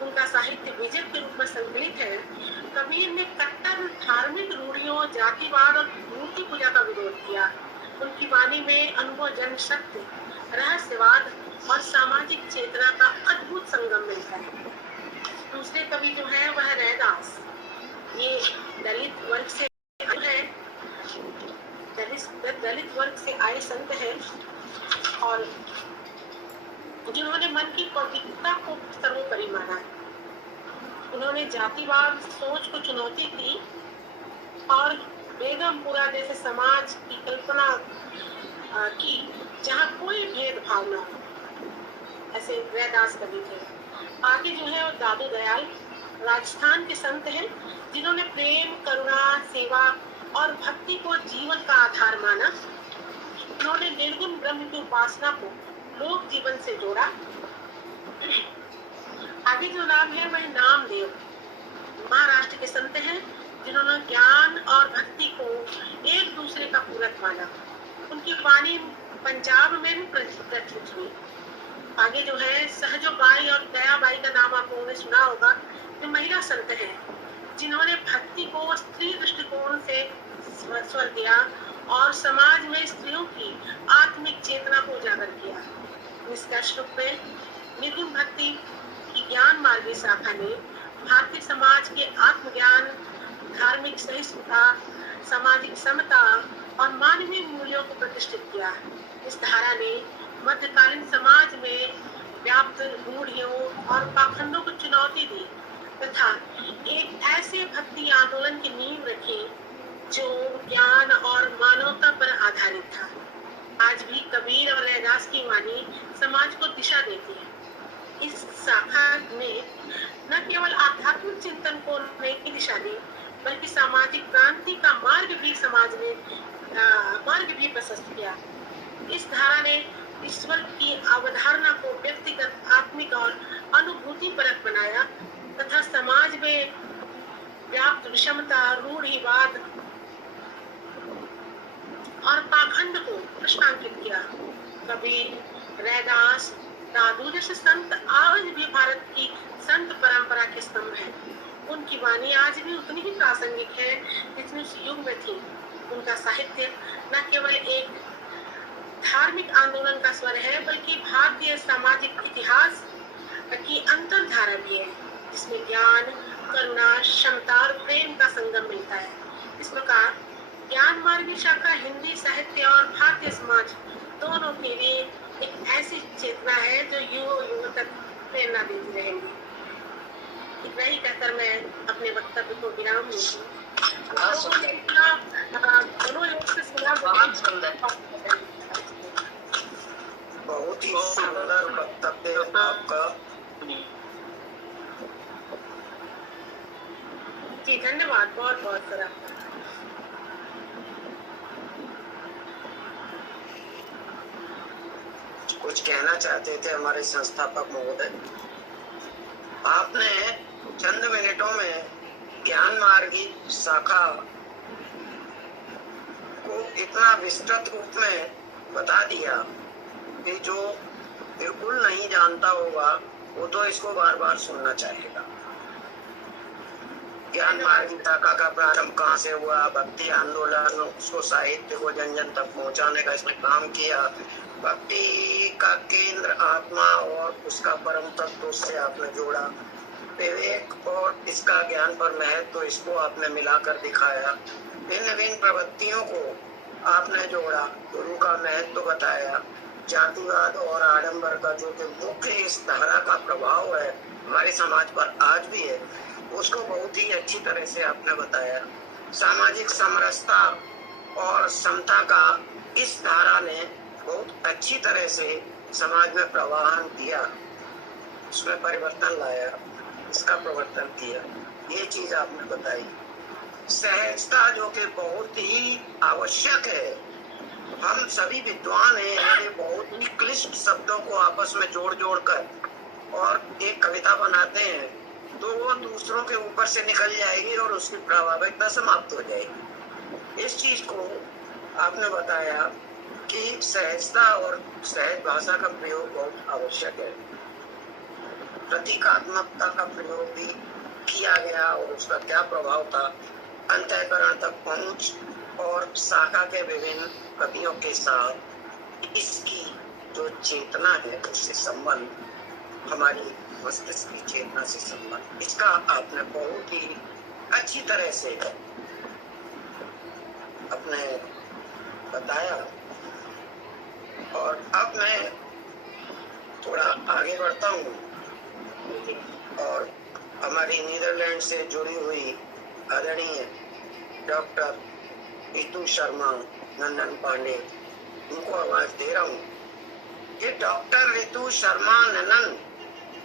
उनका साहित्य विजय के रूप में संकलित है। कबीर ने कट्टर धार्मिक रूढ़ियों, जातिवाद और मूर्ति पूजा का विरोध किया। उनकी वाणी में अनुभव जन शक्ति, रहस्यवाद और सामाजिक चेतना का अद्भुत संगम मिलता है। दूसरे कवि जो है वह रैदास, ये दलित वर्ग से है, दलित वर्ग से आए संत है और जिन्होंने मन की पवित्रता को सर्वोपरि माना। उन्होंने जातिवाद सोच को चुनौती दी और बेगमपुरा जैसे समाज की कल्पना की जहाँ कोई भेदभाव न हो। ऐसे रैदास कवि थे। आगे जो है वो दादू दयाल राजस्थान के संत हैं जिन्होंने प्रेम, करुणा, सेवा और भक्ति को जीवन का आधार माना। उन्होंने निर्गुण ब्रह्म की उपासना को लोक जीवन से जोड़ा। आगे जो नाम है वह नामदेव महाराष्ट्र के संत हैं जिन्होंने ज्ञान और भक्ति को एक दूसरे का पूरक माना। उनकी वाणी पंजाब में भी प्रचलित हुई। आगे जो है सहजो बाई और दया बाई का नाम आप लोगों ने सुना होगा। ये महिला संत हैं जिन्होंने भक्ति को स्त्री दृष्टिकोण से स्वर दिया और समाज में स्त्रियों की आत्मिक चेतना को उजागर किया। निष्कर्ष रूप में निर्गुण भक्ति की ज्ञान मार्गी शाखा ने भारतीय समाज के आत्मज्ञान, धार्मिक सहिष्णुता, सामाजिक समता और मानवीय मूल्यों को प्रतिष्ठित किया। इस धारा ने मध्यकालीन समाज में व्याप्त रूढ़ियों और पाखंडों को चुनौती दी तथा एक ऐसे भक्ति आंदोलन की नींव रखी जो ज्ञान और मानवता पर आधारित था। आज भी कबीर और रैदास की वाणी समाज को दिशा देती है। इस शाखा ने न केवल आध्यात्मिक चिंतन को नई दिशा दी बल्कि सामाजिक क्रांति का मार्ग भी प्रशस्त किया। इस धारा ने ईश्वर की अवधारणा को व्यक्तिगत, आत्मिक और अनुभूतिपरक बनाया तथा समाज में व्याप्त विषमता, रूढ़िवाद और पाखंड को प्रश्नांकित किया। कबीर, रैदास, दादू जैसे संत आज भी भारत की संत परंपरा के स्तंभ हैं। उनकी वाणी आज भी उतनी ही प्रासंगिक है जितनी उस युग में थी। उनका साहित्य न केवल एक धार्मिक आंदोलन का स्वर है बल्कि भारतीय सामाजिक इतिहास की अंतरधारा भी है जिसमें ज्ञान, करुणा, क्षमता और प्रेम का संगम मिलता है। इस प्रकार ज्ञान मार्गी शाखा हिंदी साहित्य और भारतीय समाज दोनों के लिए एक ऐसी चेतना है जो युगों तक प्रेरणा देती रहेगी। इतना ही कहकर मैं अपने वक्तव्य को विराम दूंगी। बहुत ही सुंदर वक्तव्य आपका। जी धन्यवाद, बहुत बहुत सर आपका। कुछ कहना चाहते थे हमारे संस्थापक महोदय। आपने चंद मिनटों में ज्ञान मार्गी शाखा को इतना विस्तृत रूप में बता दिया कि जो बिल्कुल नहीं जानता होगा वो तो इसको बार बार सुनना चाहेगा। ज्ञान मार्गी शाखा का प्रारंभ कहाँ से हुआ, भक्ति आंदोलन, उसको साहित्य को जन जन तक पहुंचाने का इसमें काम किया, भक्ति का केंद्र आत्मा और उसका परम तत्व उससे आपने जोड़ा, विवेक और इसका ज्ञान पर महत्व तो इसको आपने मिलाकर दिखाया, भिन्न भिन्न प्रवृत्तियों को आपने जोड़ा, गुरु का महत्व तो बताया, जातिवाद और आडंबर का जो कि मुख्य इस धारा का प्रभाव है हमारे समाज पर आज भी है उसको बहुत ही अच्छी तरह से आपने बताया। सामाजिक समरसता और समता का इस धारा ने बहुत अच्छी तरह से समाज में प्रवाहन दिया, उसमें परिवर्तन लाया, इसका प्रवर्तन किया, ये चीज आपने बताई। सहजता जो कि बहुत ही आवश्यक है। हम सभी विद्वान हैं, ये बहुत ही क्लिष्ट शब्दों को आपस में जोड़ जोड़ कर और एक कविता बनाते हैं तो वो दूसरों के ऊपर से निकल जाएगी और उसकी प्रभाविकता समाप्त हो जाएगी। इस चीज को आपने बताया कि सहजता और सहज भाषा का प्रयोग बहुत आवश्यक है। प्रतीकात्मकता का प्रयोग भी किया गया और उसका क्या प्रभाव था, अंतःकरण तक पहुंच और शाखा के विभिन्न कवियों के साथ इसकी जो चेतना है उससे संबंध, हमारी मस्तिष्क की चेतना से संबंध, इसका आपने बहुत ही अच्छी तरह से अपने बताया। और अब मैं थोड़ा आगे बढ़ता हूँ और हमारी नीदरलैंड से जुड़ी हुई आदरणीय डॉक्टर रितु शर्मा नंदन पांडे, उनको आवाज दे रहा हूँ कि डॉक्टर रितु शर्मा नंदन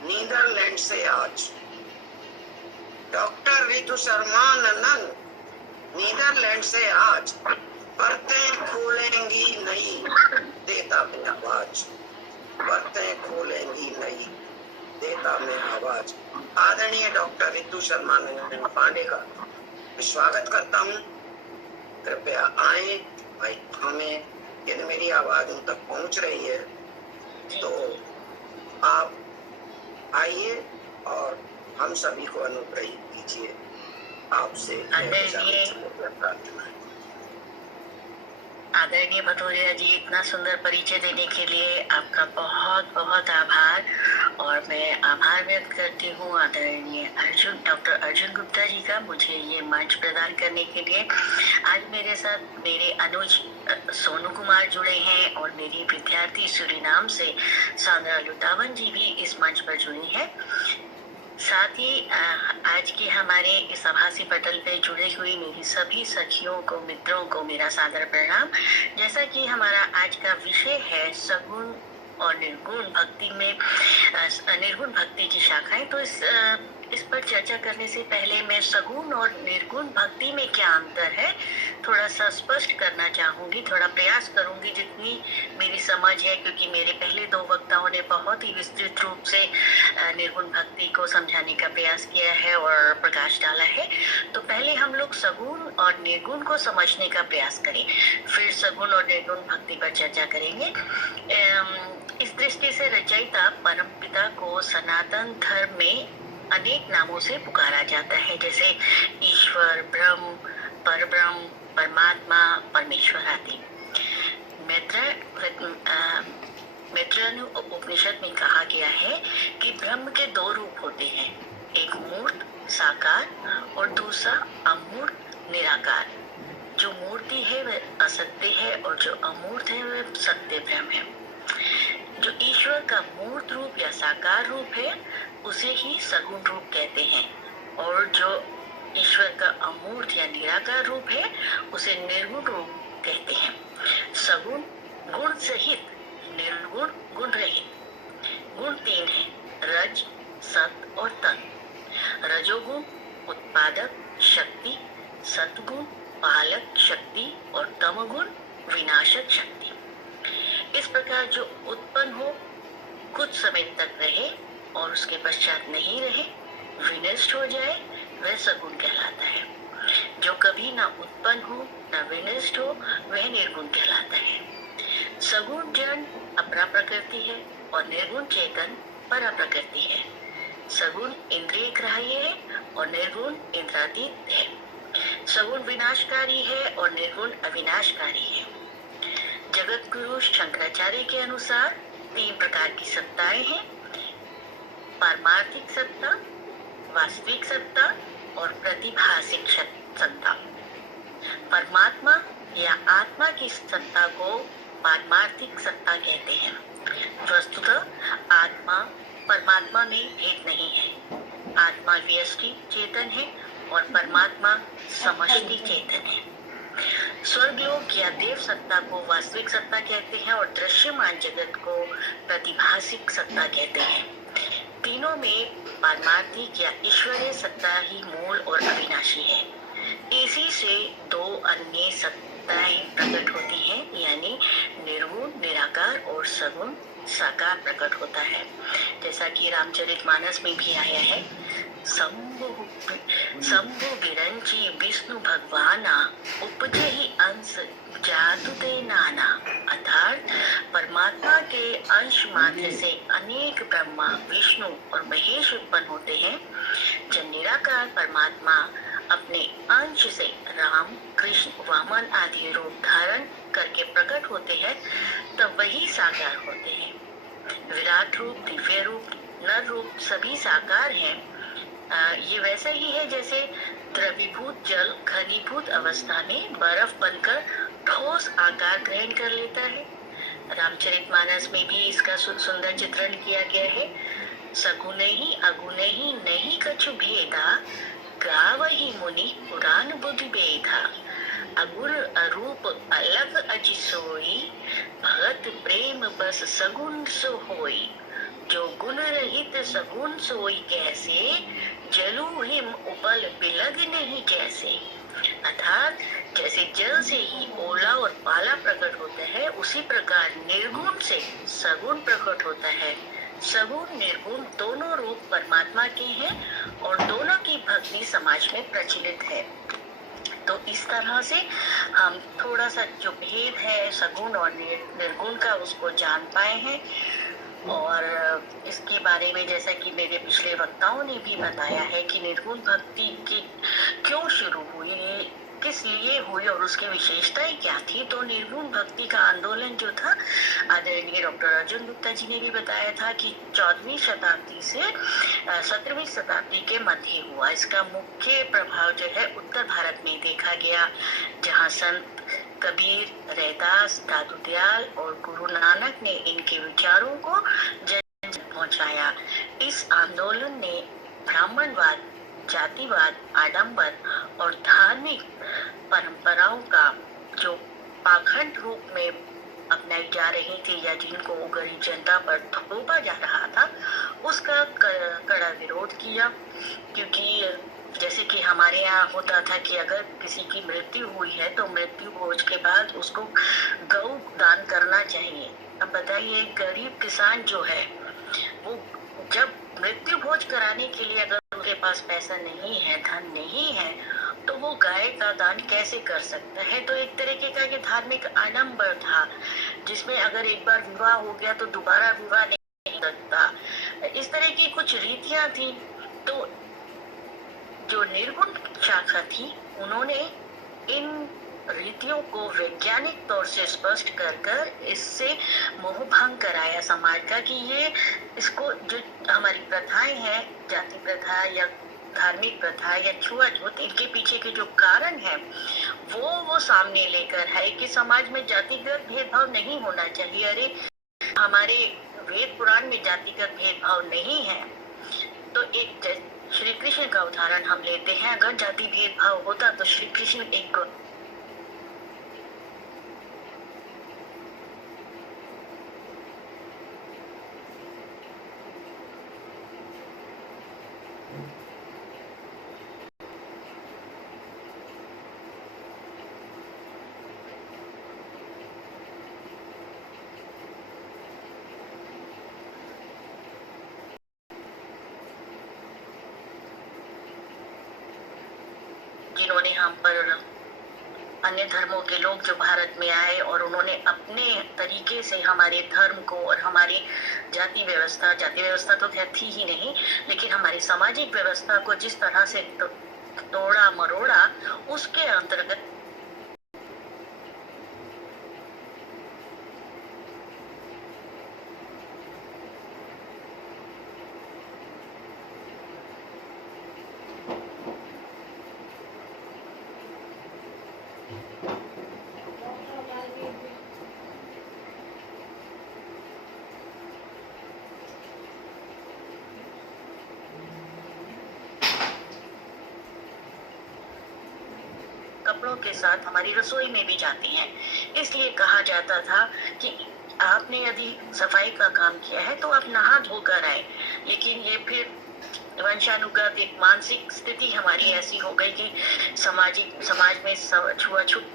नीदरलैंड से आज, डॉक्टर रितु शर्मा नंदन नीदरलैंड से आज बर्तें खोलेंगी नई, देता में आवाज, बर्तें खोलेंगी नई, देता में आवाज। आदरणीय डॉक्टर रितु शर्मा नंदन पांडे का स्वागत करता हूँ। कृपया आए, हमें यदि मेरी आवाज उन तक पहुँच रही है तो आप आइए और हम सभी को अनुग्रहित कीजिए। आपसे प्रार्थना है। आदरणीय भदौरिया जी, इतना सुंदर परिचय देने के लिए आपका बहुत बहुत आभार। और मैं आभार व्यक्त करती हूँ आदरणीय डॉक्टर अर्जुन गुप्ता जी का, मुझे ये मंच प्रदान करने के लिए। आज मेरे साथ मेरे अनुज सोनू कुमार जुड़े हैं और मेरी विद्यार्थी सूरीनाम से सांद्रा लुटावन जी भी इस मंच पर जुड़ी है। साथ ही आज के हमारे इस आभासी पटल पे जुड़ी हुई मेरी सभी सखियों को, मित्रों को मेरा सादर प्रणाम। जैसा कि हमारा आज का विषय है सगुण और निर्गुण भक्ति में निर्गुण भक्ति की शाखाएं, तो इस पर चर्चा करने से पहले मैं सगुण और निर्गुण भक्ति में क्या अंतर है थोड़ा सा स्पष्ट करना चाहूंगी, थोड़ा प्रयास करूंगी जितनी मेरी समझ है, क्योंकि मेरे पहले दो वक्ताओं ने बहुत ही विस्तृत रूप से निर्गुण भक्ति को समझाने का प्रयास किया है और प्रकाश डाला है। तो पहले हम लोग सगुण और निर्गुण को समझने का प्रयास करें, फिर सगुण और निर्गुण भक्ति पर चर्चा करेंगे। इस दृष्टि से रचयिता परमपिता को सनातन धर्म में अनेक नामों से पुकारा जाता है, जैसे ईश्वर, ब्रह्म, परब्रह्म, परमात्मा, परमेश्वर आदि। मैत्रेयन उपनिषद में कहा गया है कि ब्रह्म के दो रूप होते हैं, एक मूर्त साकार और दूसरा अमूर्त निराकार। जो मूर्ति है वह असत्य है और जो अमूर्त है वह सत्य ब्रह्म है। जो ईश्वर का मूर्त रूप या साकार रूप है उसे ही सगुण रूप कहते हैं, और जो ईश्वर का अमूर्त या निराकार रूप है उसे निर्गुण रूप कहते हैं। सगुण गुण सहित, निर्गुण गुण रहित। गुण तीन है, रज, सत और तन। रजोगुण उत्पादक शक्ति, सतगुण पालक शक्ति और तमगुण विनाशक शक्ति। इस प्रकार जो उत्पन्न हो, कुछ समय तक रहे और उसके पश्चात नहीं रहे, विनष्ट हो जाए, वह सगुण कहलाता है। जो कभी ना उत्पन्न हो ना विनष्ट हो, वह निर्गुण कहलाता है। सगुण जन अपरा प्रकृति है और निर्गुण चेतन परा प्रकृति है। सगुण इंद्रिय ग्राह्य है और निर्गुण इंद्रातीत है। सगुण विनाशकारी है और निर्गुण अविनाशकारी है। जगत गुरु शंकराचार्य के अनुसार तीन प्रकार की सत्ताएं हैं, पारमार्थिक सत्ता, वास्तविक सत्ता और प्रतिभासिक सत्ता। परमात्मा या आत्मा की सत्ता को पारमार्थिक सत्ता कहते हैं। वस्तुतः आत्मा परमात्मा में भेद नहीं है। आत्मा व्यष्टि चेतन है और परमात्मा समष्टि चेतन है। स्वर्गलोक या देव सत्ता को वास्तविक सत्ता कहते हैं और दृश्यमान जगत को प्रतिभासिक सत्ता कहते हैं। तीनों में पारमार्थिक या ईश्वरीय सत्ता ही मूल और अविनाशी है। इसी से दो अन्य सत्ताएं प्रकट होती हैं, यानी निर्गुण निराकार और सगुण साकार प्रकट होता है। जैसा कि रामचरितमानस में भी आया है, शंभु विरंची विष्णु भगवाना उपजे ही अंश जादू दे नाना। अर्थात परमात्मा के अंश मात्र से अनेक ब्रह्मा विष्णु और महेश उत्पन्न होते हैं। जब निराकार परमात्मा अपने अंश से राम कृष्ण वामन आदि रूप धारण करके प्रकट होते हैं तब वही साकार होते हैं। विराट रूप, दिव्य रूप, नर रूप सभी साकार हैं। ये वैसा ही है जैसे द्रवीभूत जल घनीभूत अवस्था में बर्फ बनकर ठोस आकार ग्रहण कर लेता है। रामचरितमानस में भी इसका सुंदर चित्रण किया गया है। सगुने ही अगुने ही नहीं कछु भेदा, गावही मुनि पुराण बुद्धि बेधा। अगुर अरूप अलग अजि सोई, भगत प्रेम बस सगुन सो होई। जो गुण रहित सगुन सोई कैसे, जलू हिम उपल बिलग नहीं जैसे। अर्थात जैसे जल से ही ओला और पाला प्रकट होता है उसी प्रकार निर्गुण से सगुण प्रकट होता है। सगुण निर्गुण दोनों रूप परमात्मा के हैं और दोनों की भक्ति समाज में प्रचलित है। तो इस तरह से हम थोड़ा सा जो भेद है सगुण और निर्गुण का उसको जान पाए हैं। और इसके बारे में जैसा कि मेरे पिछले वक्ताओं ने भी बताया है कि निर्गुण भक्ति की क्यों शुरू हुई, किस लिए हुई और उसकी विशेषताएं क्या थी। तो निर्गुण भक्ति का आंदोलन जो था आदरणीय डॉक्टर अर्जुन गुप्ता जी ने भी बताया था कि 14वीं शताब्दी से 17वीं शताब्दी के मध्य हुआ। इसका मुख्य प्रभाव जो है उत्तर भारत में देखा गया, जहाँ संत कबीर, रैदास, दादू दयाल और गुरु नानक ने इनके विचारों को जन जन पहुंचाया। इस आंदोलन ने ब्राह्मणवाद, जातिवाद, आडंबर और धार्मिक परंपराओं का जो पाखंड रूप में अपनाई जा रही थी या जिनको गरीब जनता पर थोपा जा रहा था उसका कड़ा विरोध किया। क्योंकि जैसे कि हमारे यहाँ होता था कि अगर किसी की मृत्यु हुई है तो मृत्यु भोज के बाद उसको गौ दान करना चाहिए। अब बताइए गरीब किसान जो है वो जब मृत्यु भोज कराने के लिए अगर उनके पास पैसा नहीं है, धन नहीं है, तो वो गाय का दान कैसे कर सकता है। तो एक तरीके का ये धार्मिक आडंबर था जिसमें अगर एक बार विवाह हो गया तो दोबारा विवाह नहीं हो सकता। इस तरह की कुछ रीतियां थी। तो जो निर्गुण शाखा थी उन्होंने इन रीतियों को वैज्ञानिक तौर से स्पष्ट कर इससे मोह भंग कराया समाज का कि ये इसको जो हमारी प्रथाएं हैं, जाति प्रथा या धार्मिक प्रथा या छुआछूत, इनके पीछे के जो कारण है वो सामने लेकर है कि समाज में जातिगत भेदभाव नहीं होना चाहिए। अरे हमारे वेद पुराण में जातिगत भेदभाव नहीं है। तो एक श्री कृष्ण का उदाहरण हम लेते हैं। अगर जाति भेदभाव होता तो श्री कृष्ण एक जिन्होंने हम पर अन्य धर्मों के लोग जो भारत में आए और उन्होंने अपने तरीके से हमारे धर्म को और हमारी जाति व्यवस्था तो खैर थी ही नहीं, लेकिन हमारी सामाजिक व्यवस्था को जिस तरह से तोड़ा मरोड़ा, उसके अंतर्गत कपड़ों के साथ हमारी रसोई में भी जाती हैं। इसलिए कहा जाता था कि आपने यदि सफाई का काम किया है तो आप नहा धोकर आए। लेकिन ये फिर वंशानुगत एक मानसिक स्थिति हमारी ऐसी हो गई कि समाज में छुआछूत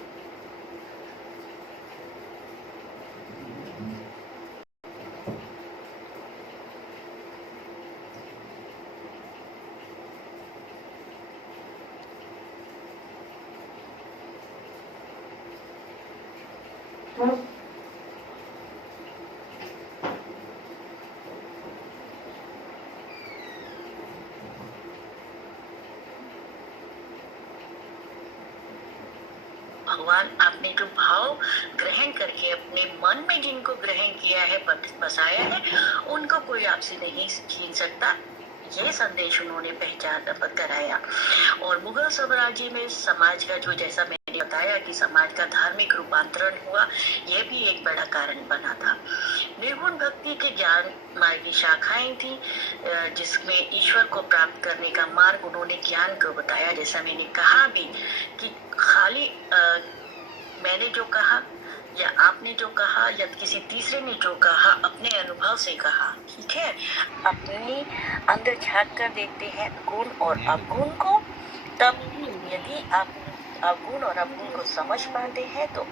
भगवान आपने जो भाव ग्रहण करके अपने मन में जिनको ग्रहण किया है, बसाया है, उनको कोई आपसे नहीं छीन सकता। ये संदेश उन्होंने पहचान कराया। और मुगल साम्राज्य में समाज का जो, जैसा मैंने बताया कि समाज का धार्मिक रूपांतरण हुआ, यह भी एक बड़ा कारण बना था। निर्गुण भक्ति के ज्ञान मार्ग की शाखाएं थी, जिसमें ईश्वर को प्राप्त करने का मार्ग उन्होंने ज्ञान को बताया। जैसा मैंने कहा भी कि खाली मैंने जो कहा या आपने जो कहा या किसी तीसरे ने जो कहा, अपने अनुभव से कहा, ठीक है। अपने अंदर झांक कर देखते हैं गुण और अवगुण को, तब यदि आप अवगुण और अवगुण को समझ पाते हैं तो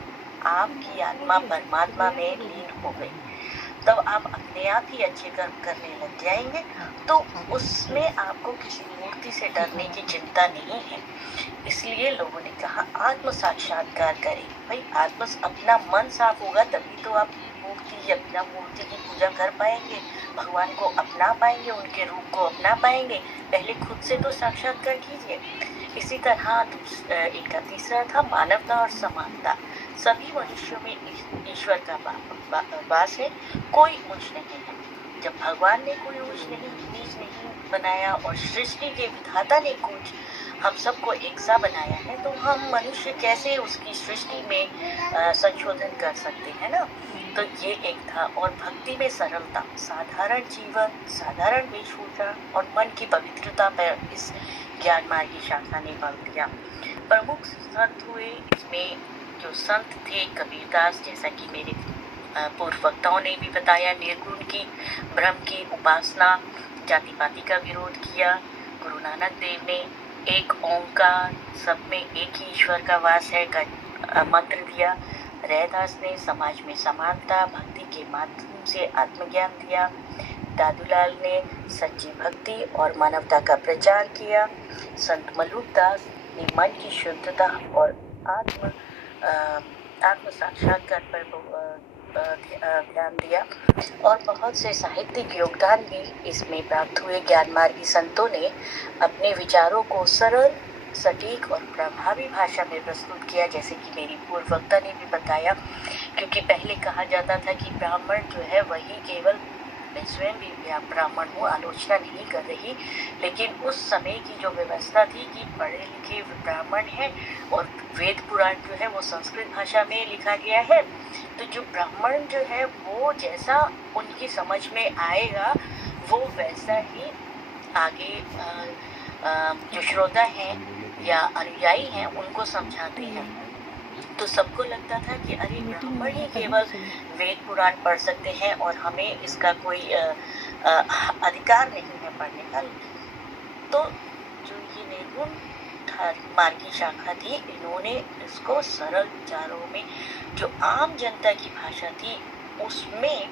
आपकी आत्मा परमात्मा में लीन हो गई। तब आप अपने आप ही अच्छे कर्म करने लग जाएंगे, तो उसमें आपको किसी मूर्ति से डरने की चिंता नहीं है। इसलिए लोगों ने कहा आत्म साक्षात्कार करें। भाई अपना मन साफ होगा तभी तो आप मूर्ति या बिना मूर्ति की पूजा कर पाएंगे, भगवान को अपना पाएंगे, उनके रूप को अपना पाएंगे। पहले खुद से तो साक्षात्कार कीजिए। इसी तरह इनका तीसरा था मानवता और समानता। सभी मनुष्यों में ईश्वर का वास है, कोई ऊंच नहीं है। जब भगवान ने कोई ऊंच नहीं नीच नहीं बनाया और सृष्टि के विधाता ने कुछ हम सबको एक सा बनाया है, तो हम मनुष्य कैसे उसकी सृष्टि में संशोधन कर सकते हैं ना। तो ये एक था। और भक्ति में सरलता, साधारण जीवन, साधारण वेशभूषा और मन की पवित्रता पर इस ज्ञान मार्ग की शाखा ने बल दिया। प्रमुख संत हुए इसमें जो संत थे कबीरदास, जैसा कि मेरे पूर्व वक्ताओं ने भी बताया, निर्गुण की, ब्रह्म की उपासना, जाति पाति का विरोध किया। गुरु नानक देव ने एक ओंकार, सब में एक ही ईश्वर का वास है का मंत्र दिया। रैदास ने समाज में समानता, भक्ति के माध्यम से आत्मज्ञान दिया। दादूलाल ने सच्ची भक्ति और मानवता का प्रचार किया। संत मलूकदास ने मन की शुद्धता और आत्म साक्षात्कार पर ध्यान दिया। और बहुत से साहित्यिक योगदान भी इसमें प्राप्त हुए। ज्ञान मार्गी संतों ने अपने विचारों को सरल, सटीक और प्रभावी भाषा में प्रस्तुत किया, जैसे कि मेरी पूर्व वक्ता ने भी बताया। क्योंकि पहले कहा जाता था कि ब्राह्मण जो है वही केवल, मैं स्वयं भी ब्राह्मण हूँ, आलोचना नहीं कर रही, लेकिन उस समय की जो व्यवस्था थी कि पढ़े लिखे ब्राह्मण हैं और वेद पुराण जो है वो संस्कृत भाषा में लिखा गया है, तो जो ब्राह्मण जो है वो जैसा उनकी समझ में आएगा वो वैसा ही आगे जो श्रोता हैं या अनुयायी हैं उनको समझाते हैं। तो सबको लगता था कि अरे ब्राह्मण ही केवल वेद पुराण पढ़ सकते हैं और हमें इसका कोई अधिकार नहीं है पढ़ने का। तो जो ये निर्गुण मार्गी शाखा थी, इन्होंने इसको सरल विचारों में, जो आम जनता की भाषा थी, उसमें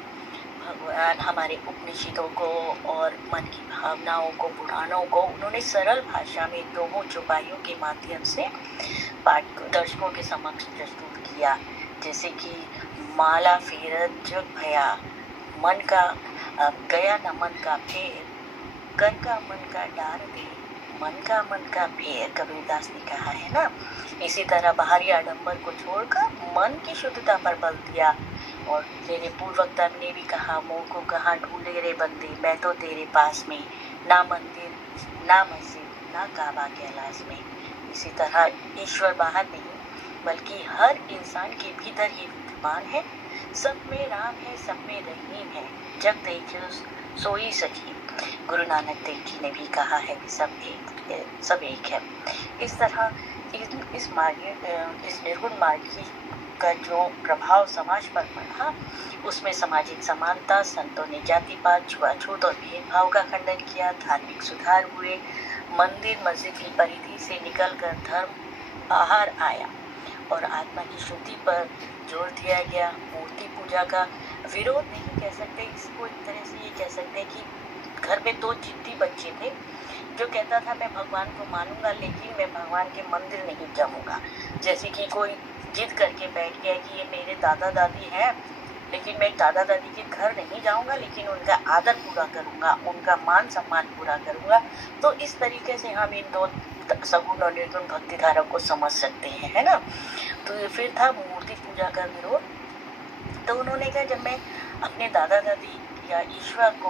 भगवान हमारे उपनिषदों को और मन की भावनाओं को, पुराणों को उन्होंने सरल भाषा में दोहों चौपाइयों के माध्यम से दर्शकों के समक्ष प्रस्तुत किया। जैसे कि माला फेरत जग भया, मन का गया न मन का फेर, कर का मन का डार दे, मन का फेर, कबीरदास ने कहा है ना। इसी तरह बाहरी आडंबर को छोड़कर मन की शुद्धता पर बल दिया। और मेरे पूर्ववक्ता ने भी कहा, मोह को कहाँ ढूंढे रे बंदे, मैं तो तेरे पास में, ना मंदिर ना मस्जिद ना काबा कैलाश में। इसी तरह ईश्वर बाहर नहीं बल्कि हर इंसान के भीतर ही विद्यमान है। सब में राम है, सब में रहीम है, जब देखो सोई सजीव। गुरु नानक देव जी ने भी कहा है कि सब एक है। इस तरह इस निर्गुण मार्ग का जो प्रभाव समाज पर पड़ा, उसमें सामाजिक समानता, संतों ने जातिपात, छुआछूत और भेदभाव का खंडन किया, धार्मिक सुधार हुए, मंदिर मस्जिद की परिधि से निकलकर धर्म बाहर आया और आत्मा की शुद्धि पर जोर दिया गया। मूर्ति पूजा का विरोध नहीं कह सकते इसको, एक तरह से ये कह सकते हैं कि घर में 2 जिद्दी बच्चे थे। जो कहता था मैं भगवान को मानूंगा लेकिन मैं भगवान के मंदिर नहीं जाऊंगा। जैसे कि कोई जिद करके बैठ गया कि ये मेरे दादा दादी हैं लेकिन मैं दादा दादी के घर नहीं जाऊंगा, लेकिन उनका आदर पूरा करूंगा, उनका मान सम्मान पूरा करूंगा। तो इस तरीके से हम इन दो सगुण और निर्गुण भक्ति धारा को समझ सकते हैं, है ना। तो फिर था मूर्ति पूजा का विरोध। तो उन्होंने कहा जब मैं अपने दादा दादी या ईश्वर को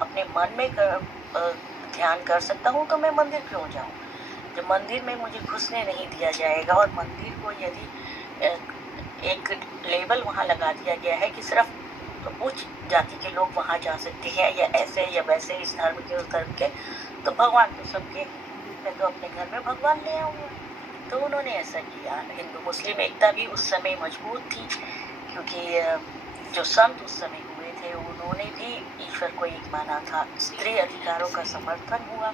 अपने मन में ध्यान कर सकता हूँ तो मैं मंदिर क्यों जाऊँ। जब मंदिर में मुझे घुसने नहीं दिया जाएगा और मंदिर को यदि एक लेबल वहाँ लगा दिया गया है कि सिर्फ उच्च जाति के लोग वहाँ जा सकते हैं या ऐसे या वैसे, इस धर्म के उस धर्म के, तो भगवान तो सबके, मैं तो अपने घर में भगवान ले आऊँगा। तो उन्होंने ऐसा किया। हिंदू मुस्लिम एकता भी उस समय मजबूत थी, क्योंकि जो संत उस समय हुए थे उन्होंने भी ईश्वर को एक माना था। स्त्री अधिकारों का समर्थन हुआ।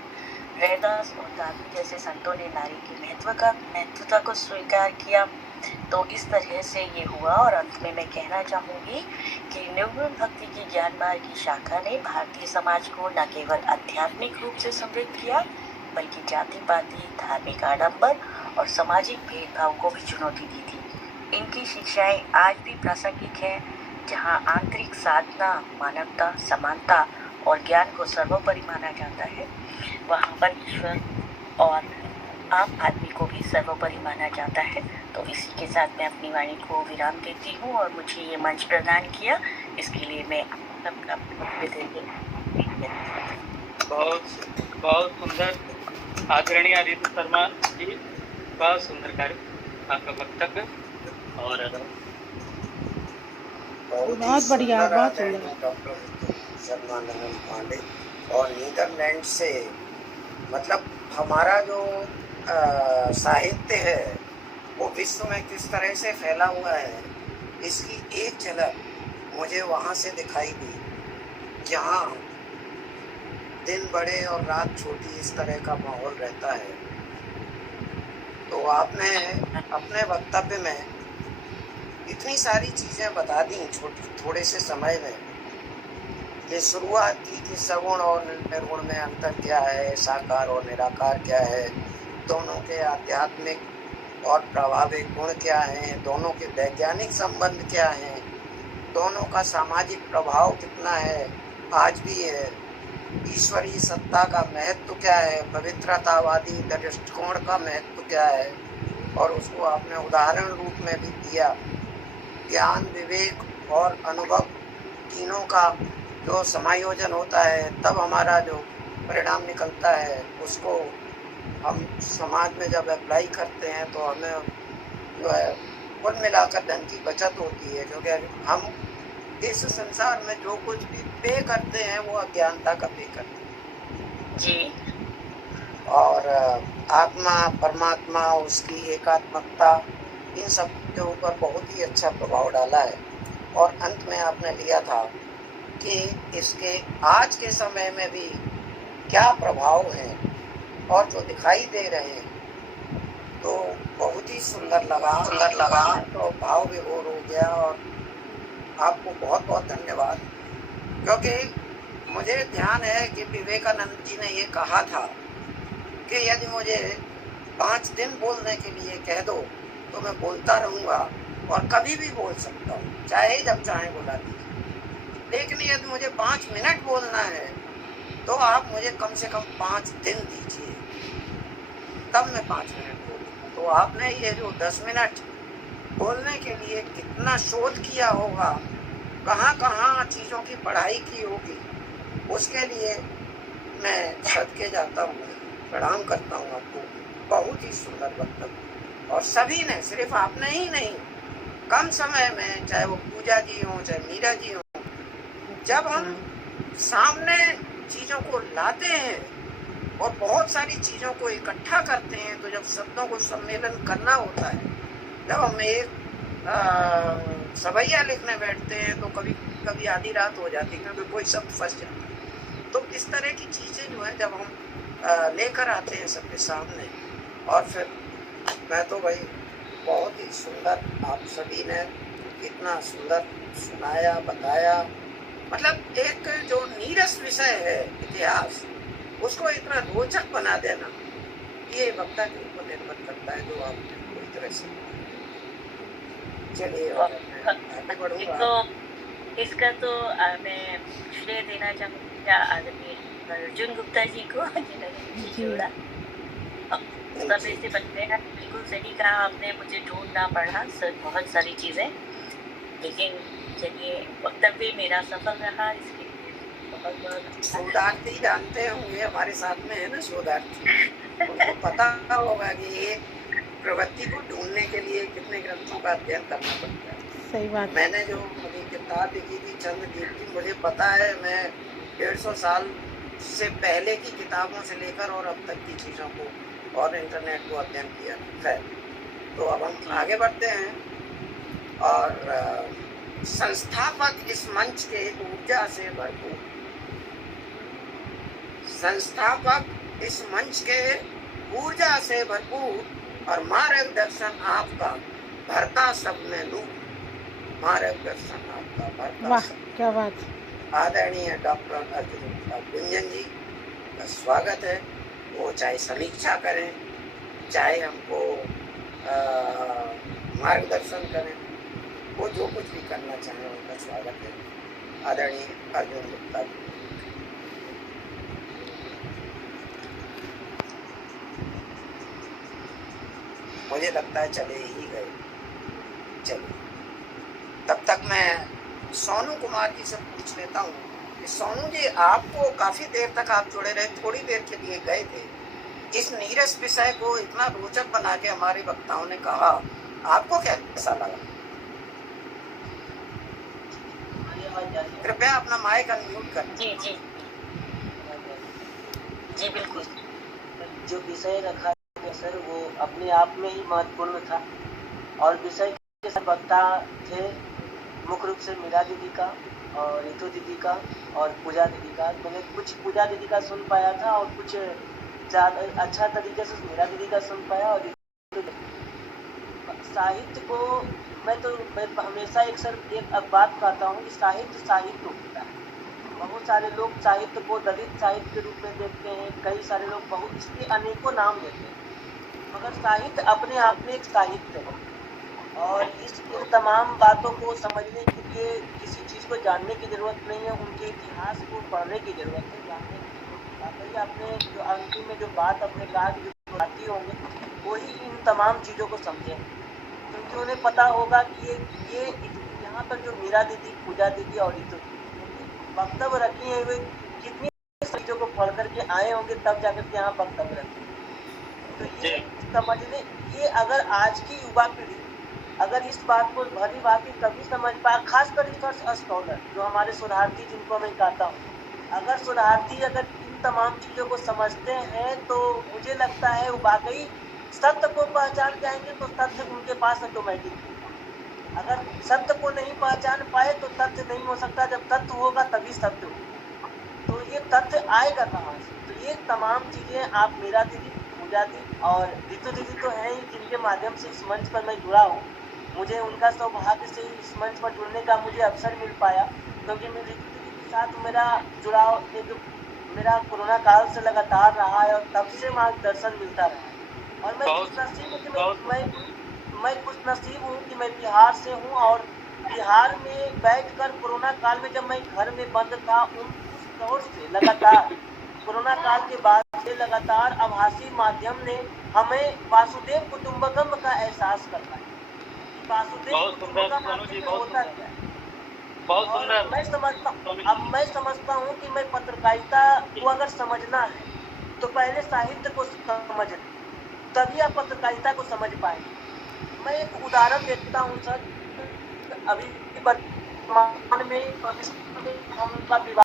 रैदास और गांधी जैसे संतों ने नारी की महत्वता को स्वीकार किया। तो इस तरह से ये हुआ। और अंत में मैं कहना चाहूँगी कि निर्गुण भक्ति की ज्ञान मार्ग की शाखा ने भारतीय समाज को न केवल आध्यात्मिक रूप से समृद्ध किया, बल्कि जाति पाति, धार्मिक आडंबर और सामाजिक भेदभाव को भी चुनौती दी थी। इनकी शिक्षाएं आज भी प्रासंगिक हैं। जहां आंतरिक साधना, मानवता, समानता और ज्ञान को सर्वोपरि माना जाता है, वहाँ पर ईश्वर और आम आदमी को भी सर्वोपरि माना जाता है। तो इसी के साथ मैं अपनी वाणी को विराम देती हूँ और मुझे ये मंच प्रदान किया, इसके लिए मैं सबका बहुत बहुत सुंदर आदरणीय आदित्य शर्मा जी, बहुत सुंदर कार्य आपका वक्तव्य। और बहुत बढ़िया, बहुत सुंदर। डॉक्टर शर्मा नंदन पांडे और नीदरलैंड से, मतलब हमारा जो साहित्य है वो विश्व में किस तरह से फैला हुआ है, इसकी एक झलक मुझे वहाँ से दिखाई दी, जहाँ दिन बड़े और रात छोटी इस तरह का माहौल रहता है। तो आपने अपने वक्तव्य में इतनी सारी चीज़ें बता दी थोड़े से समय में। ये शुरुआत की कि सगुण और निर्गुण में अंतर क्या है, साकार और निराकार क्या है, दोनों के आध्यात्मिक और प्रभाविक गुण क्या हैं, दोनों के वैज्ञानिक संबंध क्या हैं, दोनों का सामाजिक प्रभाव कितना है, आज भी है, ईश्वरीय सत्ता का महत्व क्या है, पवित्रतावादी दृष्टिकोण का महत्व क्या है, और उसको आपने उदाहरण रूप में भी दिया। ज्ञान, विवेक और अनुभव तीनों का जो समायोजन होता है, तब हमारा जो परिणाम निकलता है उसको हम समाज में जब अप्लाई करते हैं तो हमें जो है कुल मिलाकर धन की बचत होती है, क्योंकि हम इस संसार में जो कुछ भी पे करते हैं वो अज्ञानता का पे करते हैं जी। और आत्मा, परमात्मा, उसकी एकात्मकता, इन सब के ऊपर बहुत ही अच्छा प्रभाव डाला है। और अंत में आपने लिया था कि इसके आज के समय में भी क्या प्रभाव हैं और जो दिखाई दे रहे हैं, तो बहुत ही सुंदर लगा तो भाव विभोर हो गया। और आपको बहुत बहुत धन्यवाद, क्योंकि मुझे ध्यान है कि विवेकानंद जी ने ये कहा था कि यदि मुझे 5 दिन बोलने के लिए कह दो तो मैं बोलता रहूँगा और कभी भी बोल सकता हूँ, चाहे जब चाहे बुला दीजिए। लेकिन यदि मुझे 5 मिनट बोलना है तो आप मुझे कम से कम 5 दिन दीजिए, तब मैं 5 मिनट बोलूँगा। तो आपने ये जो 10 मिनट बोलने के लिए कितना शोध किया होगा, कहाँ कहाँ चीज़ों की पढ़ाई की होगी, उसके लिए मैं सदके जाता हूँ, प्रणाम करता हूँ आपको। बहुत ही सुंदर वक्तव्य, और सभी ने, सिर्फ आपने ही नहीं, कम समय में, चाहे वो पूजा जी हों चाहे मीरा जी हों, जब हम सामने चीज़ों को लाते हैं और बहुत सारी चीज़ों को इकट्ठा करते हैं, तो जब शब्दों को सम्मेलन करना होता है, जब हम एक सवैया लिखने बैठते हैं तो कभी कभी आधी रात हो जाती है, क्योंकि कोई शब्द फंस जाता है। तो इस तरह की चीज़ें जो है जब हम लेकर आते हैं सबके सामने, और फिर मैं तो भाई बहुत ही सुंदर, आप सभी ने इतना सुंदर सुनाया, बताया, मतलब एक जो नीरस विषय है इतिहास, उसको इतना रोचक बना देना, ये वक्ता के ऊपर निर्भर करता है, जो आपने पूरी तरह से। चलिए आगे बढ़ूंगा। इसका तो मैं श्रेय देना चाहूँगी आदरणीय अर्जुन गुप्ता जी को, जिन्होंने मुझे जी। जोड़ा। समय से बन गया, बिल्कुल सही कहा आपने, मुझे ढूंढना पड़ा बहुत सारी चीज़ें, लेकिन चलिए वक्तव्य मेरा सफल रहा, इसके लिए बहुत बहुत शोधार्थी जानते होंगे हमारे साथ में है ना शोधार्थी, उनको पता होगा कि एक प्रवृत्ति को ढूंढने के लिए कितने ग्रंथों का अध्ययन करना पड़ता है। सही बात। मैंने जो अपनी किताब लिखी थी चंद्रदीप की, मुझे पता है मैं 150 साल से पहले की किताबों से लेकर और अब तक की चीज़ों को और इंटरनेट को अध्ययन किया। खैर, तो अब हम आगे बढ़ते हैं और संस्थापक इस मंच के ऊर्जा से भरपूर, संस्थापक इस मंच के ऊर्जा से भरपूर और मार्गदर्शन आपका भरता सब में नूर, मार्गदर्शन आपका भरता वाह, सब। क्या बात। आदरणीय डॉक्टर अर्जुन गुंजन जी का स्वागत है। वो चाहे समीक्षा करें, चाहे हमको मार्गदर्शन करें, वो जो कुछ भी करना चाहें उनका स्वागत है। आदरणीय अर्जुन गुप्ता जी। मुझे लगता है चले ही गए। चलिए, तब तक मैं सोनू कुमार जी से पूछ लेता हूँ कि सोनू जी, आपको काफी देर तक आप जुड़े रहे, थोड़ी देर के लिए गए थे, इस नीरस विषय को इतना रोचक बना के हमारे वक्ताओं ने कहा, आपको कैसा लगा? कृपया अपना माइक अनम्यूट कर। जी जी जी बिल्कुल। जो विषय रखा गया सर, वो अपने आप में ही महत्वपूर्ण था और विषय के सब वक्ता थे मुख्य रूप से मीरा दीदी का और रितु दीदी का और पूजा दीदी का। मैंने कुछ पूजा दीदी का सुन पाया था और कुछ ज़्यादा अच्छा तरीके से मीरा दीदी का सुन पाया। और साहित्य को मैं हमेशा एक बात कहता हूँ कि साहित्य होता है। बहुत सारे लोग साहित्य को दलित साहित्य के रूप में देखते हैं, कई सारे लोग बहुत इसके अनेकों नाम देते हैं, मगर साहित्य अपने आप में एक साहित्य है। और इन तमाम बातों को समझने के लिए किसी चीज़ को जानने की ज़रूरत नहीं है, उनके इतिहास को पढ़ने की ज़रूरत है, जानने की। वाकई आपने जो अंतिम में जो बात अपने कहा कि जो साथी होंगे वही इन तमाम चीज़ों को समझें, क्योंकि उन्हें पता होगा कि ये यहाँ पर जो मीरा दीदी, पूजा दीदी और रितु वक्तव्य रखी है, वे कितनी चीज़ों को पढ़ करके आए होंगे तब जाकर के यहाँ वक्तव्य रखे। तो ये समझने, ये अगर आज की युवा पीढ़ी अगर इस बात को भली भांति तभी समझ पाए, खासकर रिसर्च स्कॉलर जो हमारे शोधार्थी जिनको मैं कहता हूँ, अगर शोधार्थी अगर इन तमाम चीज़ों को समझते हैं तो मुझे लगता है वो वाकई सत्य को पहचान जाएंगे, तो तथ्य उनके पास ऑटोमेटिक। अगर सत्य को नहीं पहचान पाए तो तथ्य नहीं हो सकता, जब तथ्य होगा तभी सत्य होगा। तो ये तथ्य आएगा कहाँ से? तो ये तमाम चीज़ें आप मीरा दीदी, पूजा दीदी और रितु दीदी तो हैं ही, जिनके माध्यम से इस मंच पर मैं जुड़ा हूँ। मुझे उनका सौभाग्य से इस मंच पर जुड़ने का मुझे अवसर मिल पाया, क्योंकि मैं रितु दीदी के साथ मेरा जुड़ाव एक मेरा कोरोना काल से लगातार रहा है और तब से मार्गदर्शन मिलता रहा है। और मैं खुशनसीब हूँ कि मैं बिहार से हूँ और बिहार में बैठकर कोरोना काल में जब मैं घर में बंद था, उस दौर से लगातार कोरोना काल के बाद से लगातार आभासी माध्यम ने हमें वासुदेव कुटुंबकम का एहसास करवाया। वासुदेव कुटुंबकम होता क्या है? और मैं समझता हूँ कि मैं पत्रकारिता को अगर समझना है तो पहले साहित्य को समझना, तभी आप पत्रकारिता को समझ पाएंगे। मैं एक उदाहरण देता हूँ सर, अभी वर्तमान में हम का विवाह